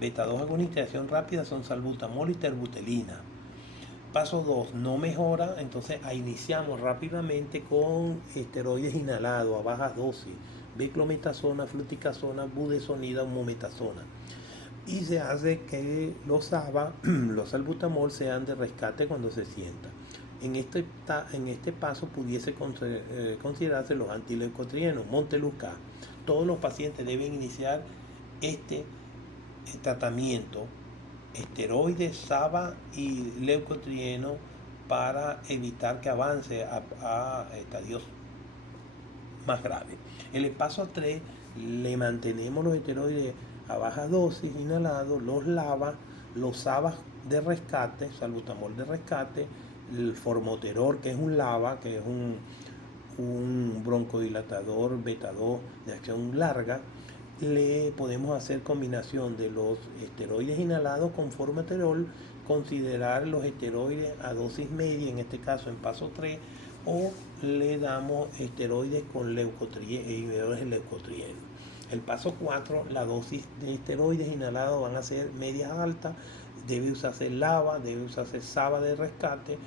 beta-2 agonistas de acción rápida son salbutamol y terbutelina. Paso 2, no mejora, entonces iniciamos rápidamente con esteroides inhalados a bajas dosis, beclometasona, fluticasona, budesonida o mometasona. Y se hace que los SABA, los salbutamol, sean de rescate cuando se sienta. En este paso pudiese considerarse los antileucotrienos, Montelukast. Todos los pacientes deben iniciar este tratamiento, esteroides, SABA y leucotrieno, para evitar que avance a estadios más graves. En el paso 3 le mantenemos los esteroides a baja dosis inhalados, los LABA, los SABA de rescate, salbutamol de rescate, el formoterol, que es un LABA, que es un broncodilatador beta-2 de acción larga. Le podemos hacer combinación de los esteroides inhalados con formoterol, considerar los esteroides a dosis media, en este caso en paso 3, o le damos esteroides con inhibidores de leucotrieno. El paso 4, la dosis de esteroides inhalados van a ser medias altas, debe usarse LABA, debe usarse SABA de rescate,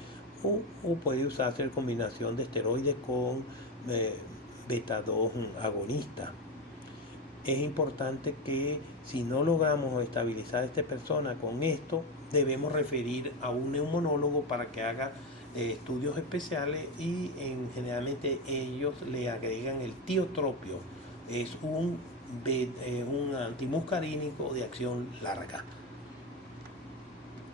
o puede usarse combinación de esteroides con beta-2 agonista. Es importante que si no logramos estabilizar a esta persona con esto, debemos referir a un neumonólogo para que haga estudios especiales, y generalmente ellos le agregan el tiotropio. Es un antimuscarínico de acción larga.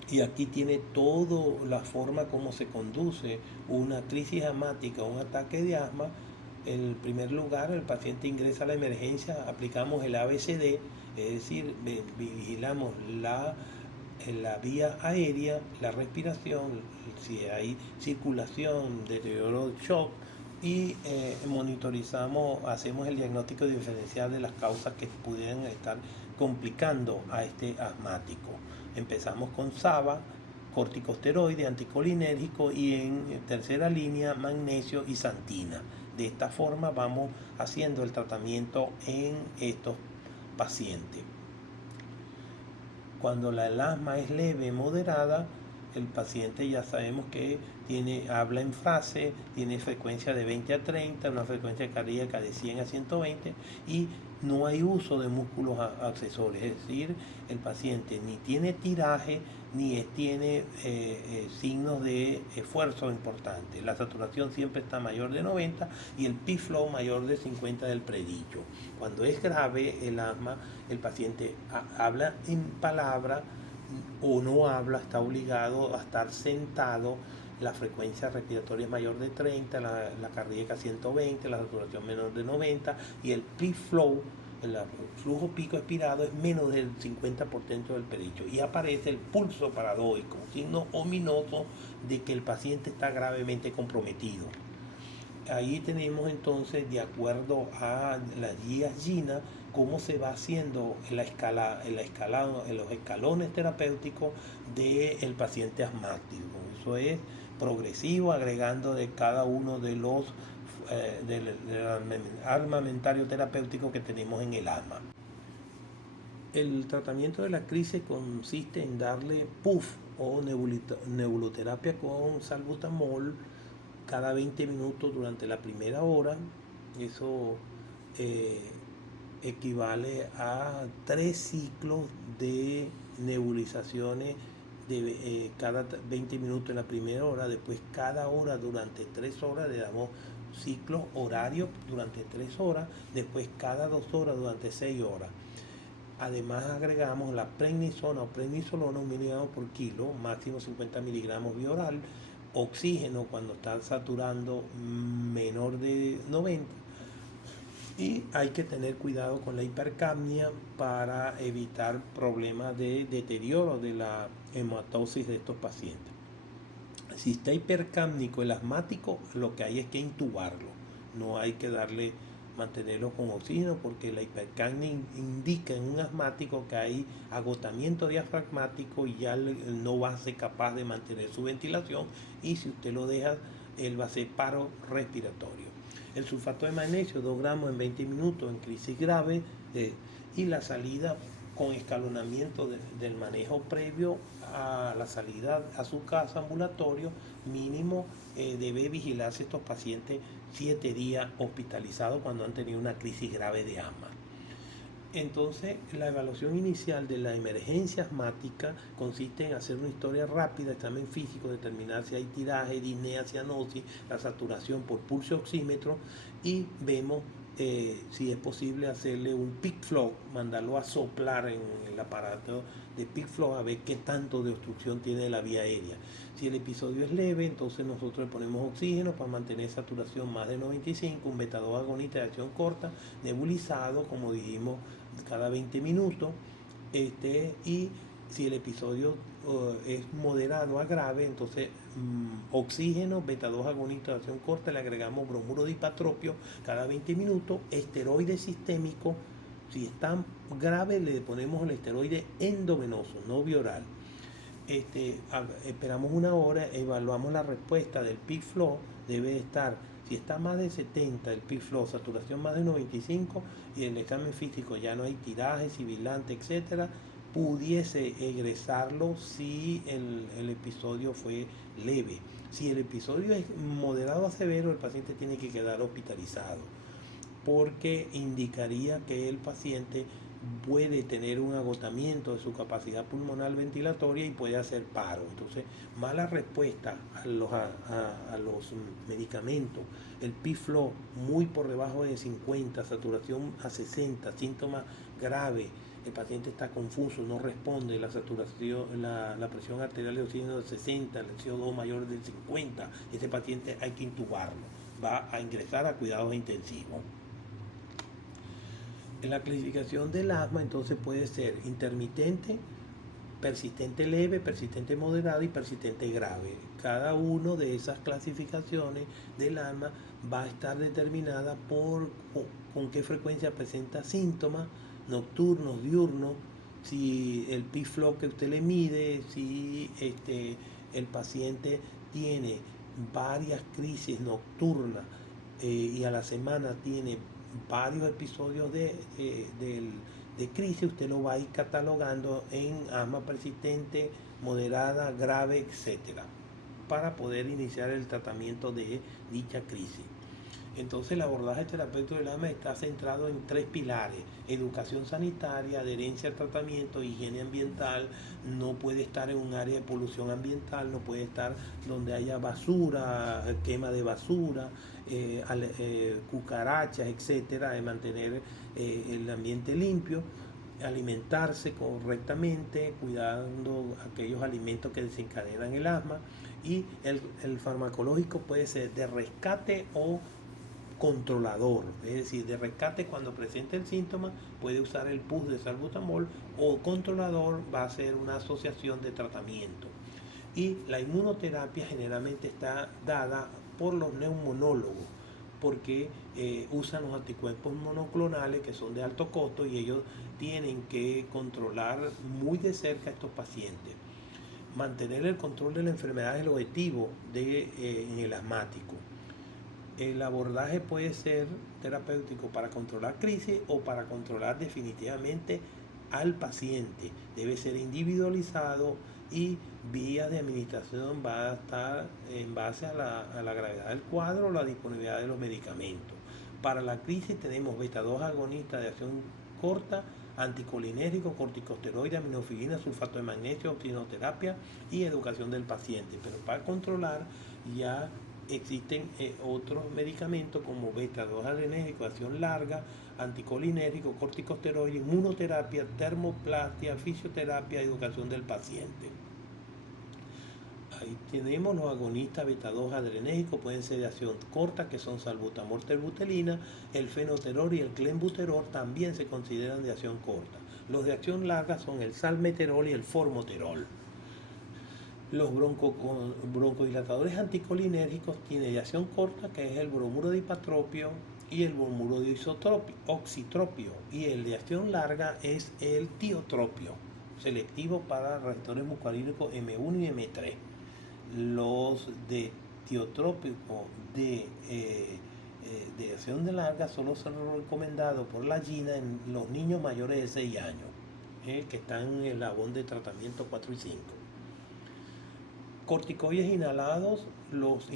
Y aquí tiene toda la forma como se conduce una crisis asmática, un ataque de asma. En primer lugar, el paciente ingresa a la emergencia, aplicamos el ABCD, es decir, vigilamos la vía aérea, la respiración, si hay circulación, deterioro, shock, y monitorizamos, hacemos el diagnóstico diferencial de las causas que pudieran estar complicando a este asmático. Empezamos con SABA, corticosteroide, anticolinérgico, y en tercera línea magnesio y santina. De esta forma vamos haciendo el tratamiento en estos pacientes. Cuando el asma es leve, moderada, el paciente ya sabemos que habla en frase, tiene frecuencia de 20 a 30, una frecuencia cardíaca de 100 a 120, y no hay uso de músculos accesorios, es decir, el paciente ni tiene tiraje ni tiene signos de esfuerzo importante. La saturación siempre está mayor de 90 y el P-flow mayor de 50 del predillo. Cuando es grave el asma, el paciente habla en palabra o no habla, está obligado a estar sentado, la frecuencia respiratoria es mayor de 30, la cardíaca 120, la saturación menor de 90, y el P-flow, el flujo pico expirado, es menos del 50% del perímetro, y aparece el pulso paradójico, signo ominoso de que el paciente está gravemente comprometido. Ahí tenemos entonces, de acuerdo a las guías GINA, cómo se va haciendo en los escalones terapéuticos del paciente asmático. Eso es progresivo, agregando de cada uno de los del armamentario terapéutico que tenemos en el asma. El tratamiento de la crisis consiste en darle puff o nebuloterapia con salbutamol cada 20 minutos durante la primera hora. Eso equivale a 3 ciclos de nebulizaciones de cada 20 minutos en la primera hora. Después cada hora durante 3 horas le damos ciclos horarios durante 3 horas. Después cada 2 horas durante 6 horas. Además agregamos la prednisona o prednisolona, 1 miligramo por kilo, máximo 50 miligramos vía oral, oxígeno cuando está saturando menor de 90. Y hay que tener cuidado con la hipercapnia para evitar problemas de deterioro de la hematosis de estos pacientes. Si está hipercápnico el asmático, lo que hay es que intubarlo. No hay que mantenerlo con oxígeno, porque la hipercapnia indica en un asmático que hay agotamiento diafragmático y ya no va a ser capaz de mantener su ventilación, y si usted lo deja, él va a hacer paro respiratorio. El sulfato de magnesio, 2 gramos en 20 minutos en crisis grave, y la salida con escalonamiento del manejo previo a la salida a su casa ambulatorio, mínimo debe vigilarse estos pacientes 7 días hospitalizados cuando han tenido una crisis grave de asma. Entonces, la evaluación inicial de la emergencia asmática consiste en hacer una historia rápida, examen físico, determinar si hay tiraje, disnea, cianosis, la saturación por pulso oxímetro, y vemos si es posible hacerle un peak flow, mandarlo a soplar en el aparato de peak flow a ver qué tanto de obstrucción tiene la vía aérea. Si el episodio es leve, entonces nosotros le ponemos oxígeno para mantener saturación más de 95, un beta-2 agonista de acción corta, nebulizado, como dijimos, cada 20 minutos, y si el episodio es moderado a grave, entonces oxígeno, beta-2 agonista de acción corta, le agregamos bromuro de hipatropio cada 20 minutos, esteroide sistémico. Si está grave, le ponemos el esteroide endovenoso, no bioral. Esperamos 1 hora, evaluamos la respuesta del peak flow. Debe estar, si está más de 70 el peak flow, saturación más de 95, y el examen físico ya no hay tiraje, sibilante, etcétera, pudiese egresarlo si el episodio fue leve. Si el episodio es moderado a severo, el paciente tiene que quedar hospitalizado, porque indicaría que el paciente puede tener un agotamiento de su capacidad pulmonar ventilatoria y puede hacer paro. Entonces, mala respuesta a los medicamentos, el peak flow muy por debajo de 50, saturación a 60, síntomas graves, el paciente está confuso, no responde, la saturación, la presión arterial de oxígeno de 60, el CO2 mayor de 50, ese paciente hay que intubarlo, va a ingresar a cuidados intensivos. En la clasificación del asma, entonces, puede ser intermitente, persistente leve, persistente moderado y persistente grave. Cada una de esas clasificaciones del asma va a estar determinada por con qué frecuencia presenta síntomas nocturnos, diurnos, si el peak flow que usted le mide, si el paciente tiene varias crisis nocturnas y a la semana tiene varios episodios de crisis, usted lo va a ir catalogando en asma persistente, moderada, grave, etcétera, para poder iniciar el tratamiento de dicha crisis. Entonces, el abordaje terapéutico del asma está centrado en 3 pilares: educación sanitaria, adherencia al tratamiento, higiene ambiental. No puede estar en un área de polución ambiental, no puede estar donde haya basura, quema de basura, cucarachas, etcétera, de mantener el ambiente limpio, alimentarse correctamente, cuidando aquellos alimentos que desencadenan el asma, y el farmacológico puede ser de rescate o controlador, es decir, de rescate cuando presenta el síntoma puede usar el pus de salbutamol, o controlador va a ser una asociación de tratamiento. Y la inmunoterapia generalmente está dada por los neumonólogos, porque usan los anticuerpos monoclonales que son de alto costo y ellos tienen que controlar muy de cerca a estos pacientes. Mantener el control de la enfermedad es el objetivo en el asmático. El abordaje puede ser terapéutico para controlar crisis o para controlar definitivamente al paciente. Debe ser individualizado y vía de administración va a estar en base a la gravedad del cuadro o la disponibilidad de los medicamentos. Para la crisis tenemos beta-2 agonistas de acción corta, anticolinérgico, corticosteroide, aminofilina, sulfato de magnesio, oxinoterapia y educación del paciente. Pero para controlar ya existen otros medicamentos como beta-2 adrenérgico de acción larga, anticolinérgico, corticosteroide, inmunoterapia, termoplastia, fisioterapia, educación del paciente. Ahí tenemos los agonistas beta-2 adrenérgicos, pueden ser de acción corta, que son salbutamol, terbutelina, el fenoterol y el clenbuterol también se consideran de acción corta. Los de acción larga son el salmeterol y el formoterol. Los broncodilatadores anticolinérgicos tienen de acción corta, que es el bromuro de ipatropio y el bromuro de oxitropio, y el de acción larga es el tiotropio, selectivo para receptores muscarínicos M1 y M3. Los de tiotrópico de acción de larga solo son recomendados por la GINA en los niños mayores de 6 años, que están en el eslabón de tratamiento 4 y 5. Corticoides inhalados, los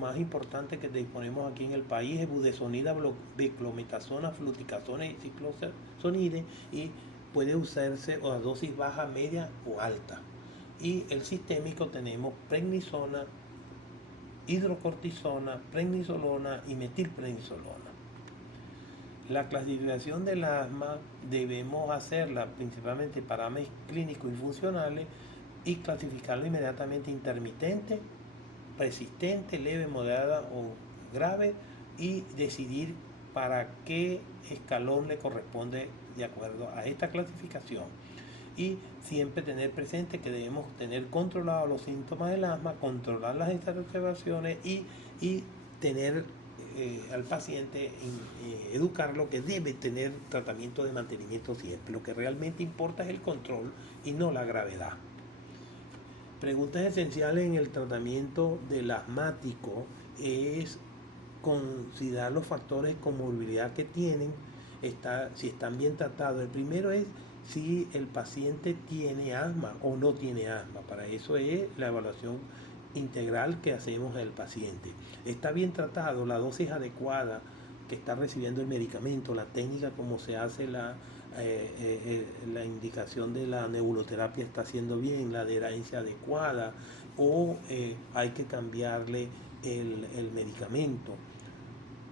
más importantes que disponemos aquí en el país es budesonida, beclometasona, fluticasona y ciclosonide, y puede usarse a dosis baja, media o alta. Y el sistémico tenemos prednisona, hidrocortisona, prednisolona y metilprednisolona. La clasificación del asma debemos hacerla principalmente parámetros clínicos y funcionales y clasificarla inmediatamente intermitente, persistente, leve, moderada o grave, y decidir para qué escalón le corresponde de acuerdo a esta clasificación. Y siempre tener presente que debemos tener controlados los síntomas del asma, controlar las exacerbaciones y tener al paciente, educarlo que debe tener tratamiento de mantenimiento siempre. Lo que realmente importa es el control y no la gravedad. Preguntas esenciales en el tratamiento del asmático es considerar los factores de comorbilidad que tienen, si están bien tratados. El primero es si el paciente tiene asma o no tiene asma. Para eso es la evaluación integral que hacemos del paciente. Está bien tratado, la dosis adecuada que está recibiendo el medicamento, la técnica como se hace la indicación de la neuroterapia está haciendo bien, la adherencia adecuada, o hay que cambiarle el medicamento.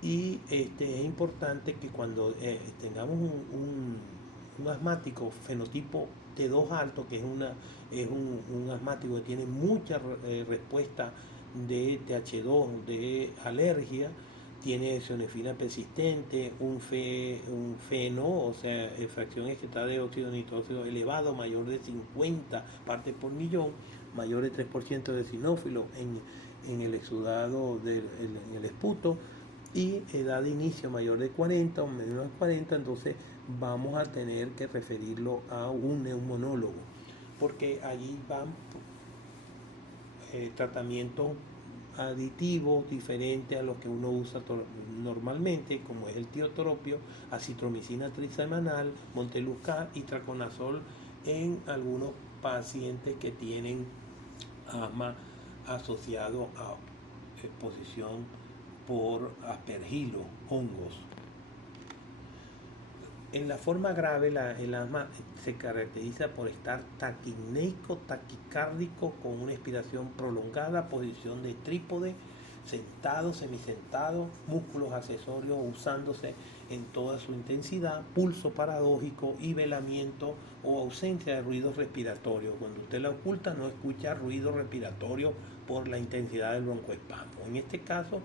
Y es importante que cuando tengamos un asmático fenotipo T2 alto, que es un asmático que tiene mucha respuesta de TH2, de alergia, tiene eosinofila persistente, un feno, o sea, fracción excretada de óxido nitrógeno elevado, mayor de 50 partes por millón, mayor de 3% de eosinófilo en el exudado, en el esputo, y edad de inicio mayor de 40 o menos de 40, entonces vamos a tener que referirlo a un neumonólogo, porque allí van tratamientos aditivos diferentes a los que uno usa normalmente, como es el tiotropio, acitromicina trisemanal, montelukast y traconazol en algunos pacientes que tienen asma asociado a exposición por aspergilo, hongos. En la forma grave, el asma se caracteriza por estar taquipneico, taquicárdico, con una expiración prolongada, posición de trípode, sentado, semisentado, músculos accesorios usándose en toda su intensidad, pulso paradójico y velamiento o ausencia de ruidos respiratorios. Cuando usted la oculta, no escucha ruido respiratorio por la intensidad del broncoespasmo. En este caso,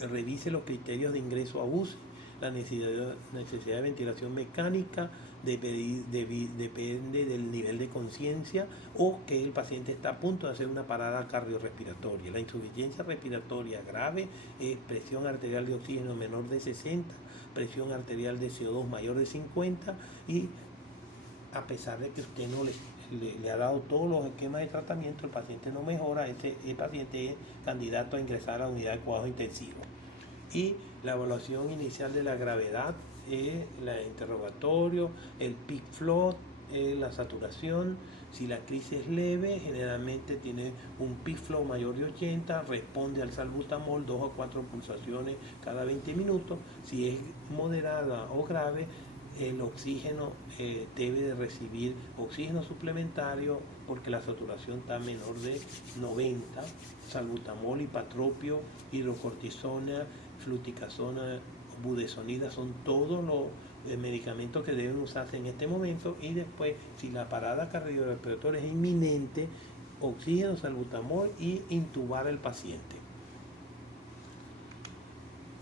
revise los criterios de ingreso a UCI, la necesidad de ventilación mecánica depende del nivel de conciencia o que el paciente está a punto de hacer una parada cardiorrespiratoria. La insuficiencia respiratoria grave es presión arterial de oxígeno menor de 60, presión arterial de CO2 mayor de 50 y a pesar de que usted no le ha dado todos los esquemas de tratamiento, el paciente no mejora, el paciente es candidato a ingresar a la unidad de cuidados intensivos. Y la evaluación inicial de la gravedad es el interrogatorio, el peak flow, la saturación. Si la crisis es leve, generalmente tiene un peak flow mayor de 80, responde al salbutamol 2 o 4 pulsaciones cada 20 minutos. Si es moderada o grave, el oxígeno debe de recibir oxígeno suplementario porque la saturación está menor de 90, salbutamol, hipatropio, hidrocortisona, fluticasona, budesonida, son todos los medicamentos que deben usarse en este momento. Y después, si la parada cardiorrespiratoria es inminente, oxígeno, salbutamol y intubar al paciente.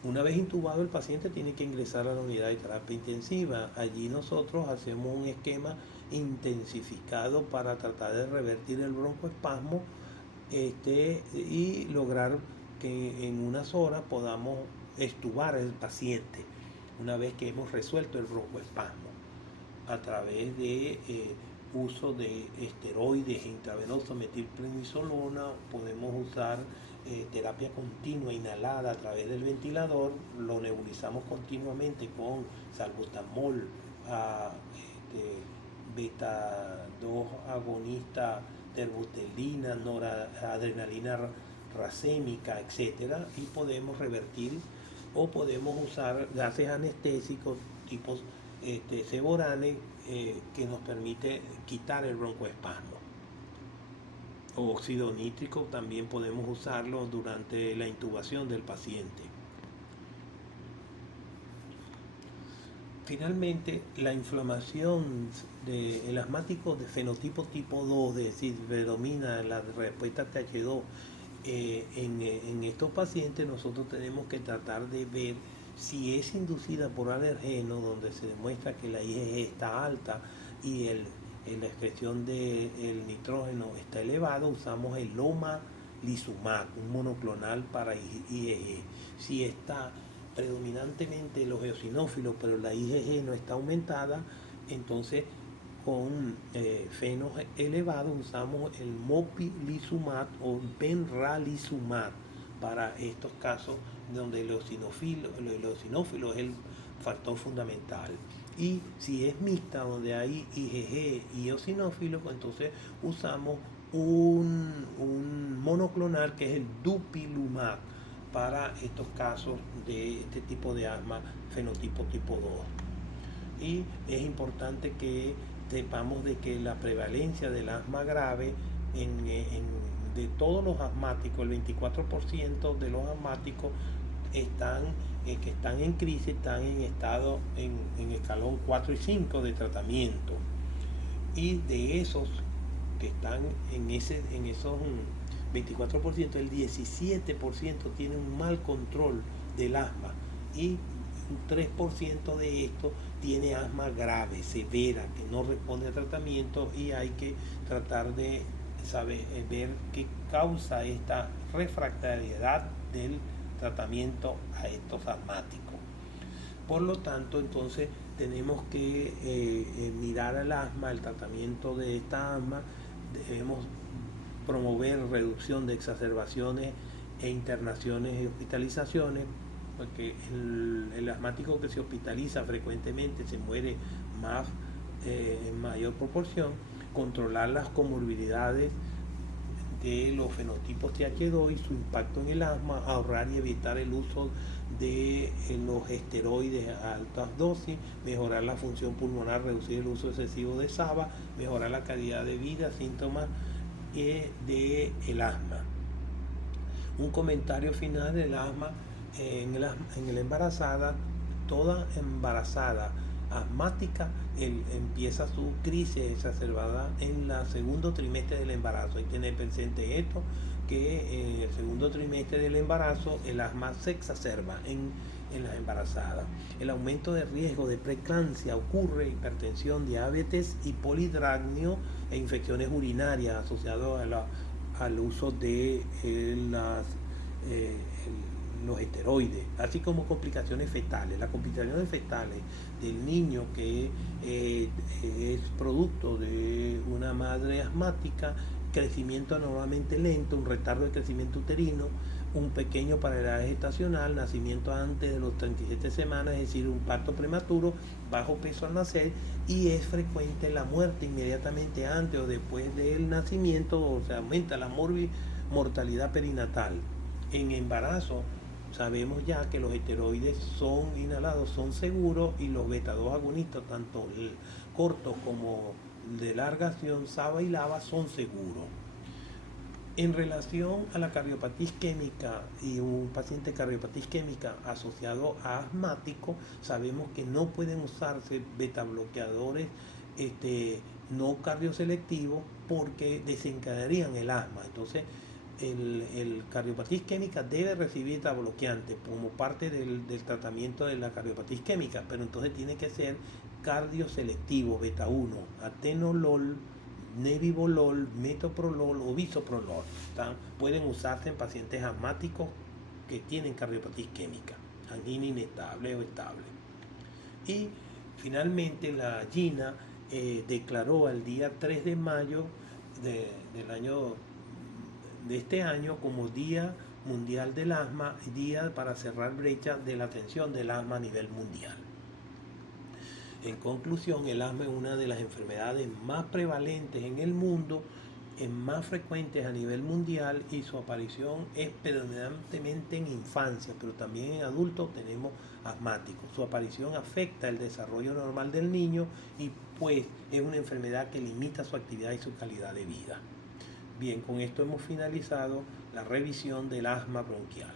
Una vez intubado el paciente tiene que ingresar a la unidad de terapia intensiva. Allí nosotros hacemos un esquema intensificado para tratar de revertir el broncoespasmo y lograr que en unas horas podamos extubar al paciente una vez que hemos resuelto el broncoespasmo a través de uso de esteroides intravenosos, metilprednisolona. Podemos usar terapia continua inhalada a través del ventilador, lo nebulizamos continuamente con salbutamol, beta 2 agonista, terbutelina, noradrenalina racémica, etcétera, y podemos revertir o podemos usar gases anestésicos tipos Ceborane que nos permite quitar el broncoespasmo. O óxido nítrico también podemos usarlo durante la intubación del paciente. Finalmente, la inflamación del asmático de fenotipo tipo 2, es decir, predomina la respuesta TH2 en estos pacientes, nosotros tenemos que tratar de ver si es inducida por alergeno, donde se demuestra que la IgG está alta y la excreción del nitrógeno está elevado. Usamos el omalizumab, un monoclonal para IgG. Si está predominantemente los eosinófilos, pero la IgG no está aumentada, entonces con fenos elevados usamos el mopilizumab o benralizumab para estos casos donde el eosinófilo es el factor fundamental. Y si es mixta, donde hay IgG y eosinófilo, entonces usamos un monoclonal que es el dupilumab para estos casos de este tipo de asma fenotipo tipo 2. Y es importante que sepamos de que la prevalencia del asma grave de todos los asmáticos, el 24% de los asmáticos que están en crisis están en estado en escalón 4 y 5 de tratamiento. Y de esos que están en esos 24%, el 17% tiene un mal control del asma y un 3% de esto tiene asma grave, severa, que no responde a tratamiento, y hay que tratar de ver qué causa esta refractariedad del tratamiento a estos asmáticos. Por lo tanto, entonces tenemos que mirar al asma, el tratamiento de esta asma. Debemos promover reducción de exacerbaciones e internaciones y hospitalizaciones, porque el asmático que se hospitaliza frecuentemente se muere más en mayor proporción. Controlar las comorbilidades de los fenotipos TH2 y su impacto en el asma, ahorrar y evitar el uso de los esteroides a altas dosis, mejorar la función pulmonar, reducir el uso excesivo de SABA, mejorar la calidad de vida, síntomas del asma. Un comentario final del asma. En la embarazada, toda embarazada asmática empieza su crisis exacerbada en el segundo trimestre del embarazo. Hay que tener presente esto, que en el segundo trimestre del embarazo el asma se exacerba. En en las embarazadas. El aumento de riesgo de preeclampsia ocurre, hipertensión, diabetes y polidragnio e infecciones urinarias asociadas al uso de eh, los esteroides, así como complicaciones fetales. Las complicaciones fetales del niño que es producto de una madre asmática, crecimiento anormalmente lento, un retardo de crecimiento uterino, un pequeño para la edad gestacional, nacimiento antes de los 37 semanas, es decir, un parto prematuro, bajo peso al nacer, y es frecuente la muerte inmediatamente antes o después del nacimiento, o sea, aumenta la mortalidad perinatal. En embarazo sabemos ya que los esteroides son inhalados, son seguros, y los beta-2 agonistas, tanto cortos como de larga acción, SABA y LABA, son seguros. En relación a la cardiopatía isquémica y un paciente cardiopatía isquémica asociado a asmático, sabemos que no pueden usarse beta bloqueadores no cardioselectivos porque desencadenarían el asma. Entonces, el cardiopatía isquémica debe recibir beta bloqueante como parte del tratamiento de la cardiopatía isquémica, pero entonces tiene que ser cardioselectivo, beta 1, atenolol, nebivolol, metoprolol o bisoprolol. Pueden usarse en pacientes asmáticos que tienen cardiopatía isquémica, angina inestable o estable. Y finalmente la GINA declaró el día 3 de mayo de este año como Día Mundial del Asma, día para cerrar brecha de la atención del asma a nivel mundial. En conclusión, el asma es una de las enfermedades más prevalentes en el mundo, es más frecuentes a nivel mundial, y su aparición es predominantemente en infancia, pero también en adultos tenemos asmáticos. Su aparición afecta el desarrollo normal del niño y pues es una enfermedad que limita su actividad y su calidad de vida. Bien, con esto hemos finalizado la revisión del asma bronquial.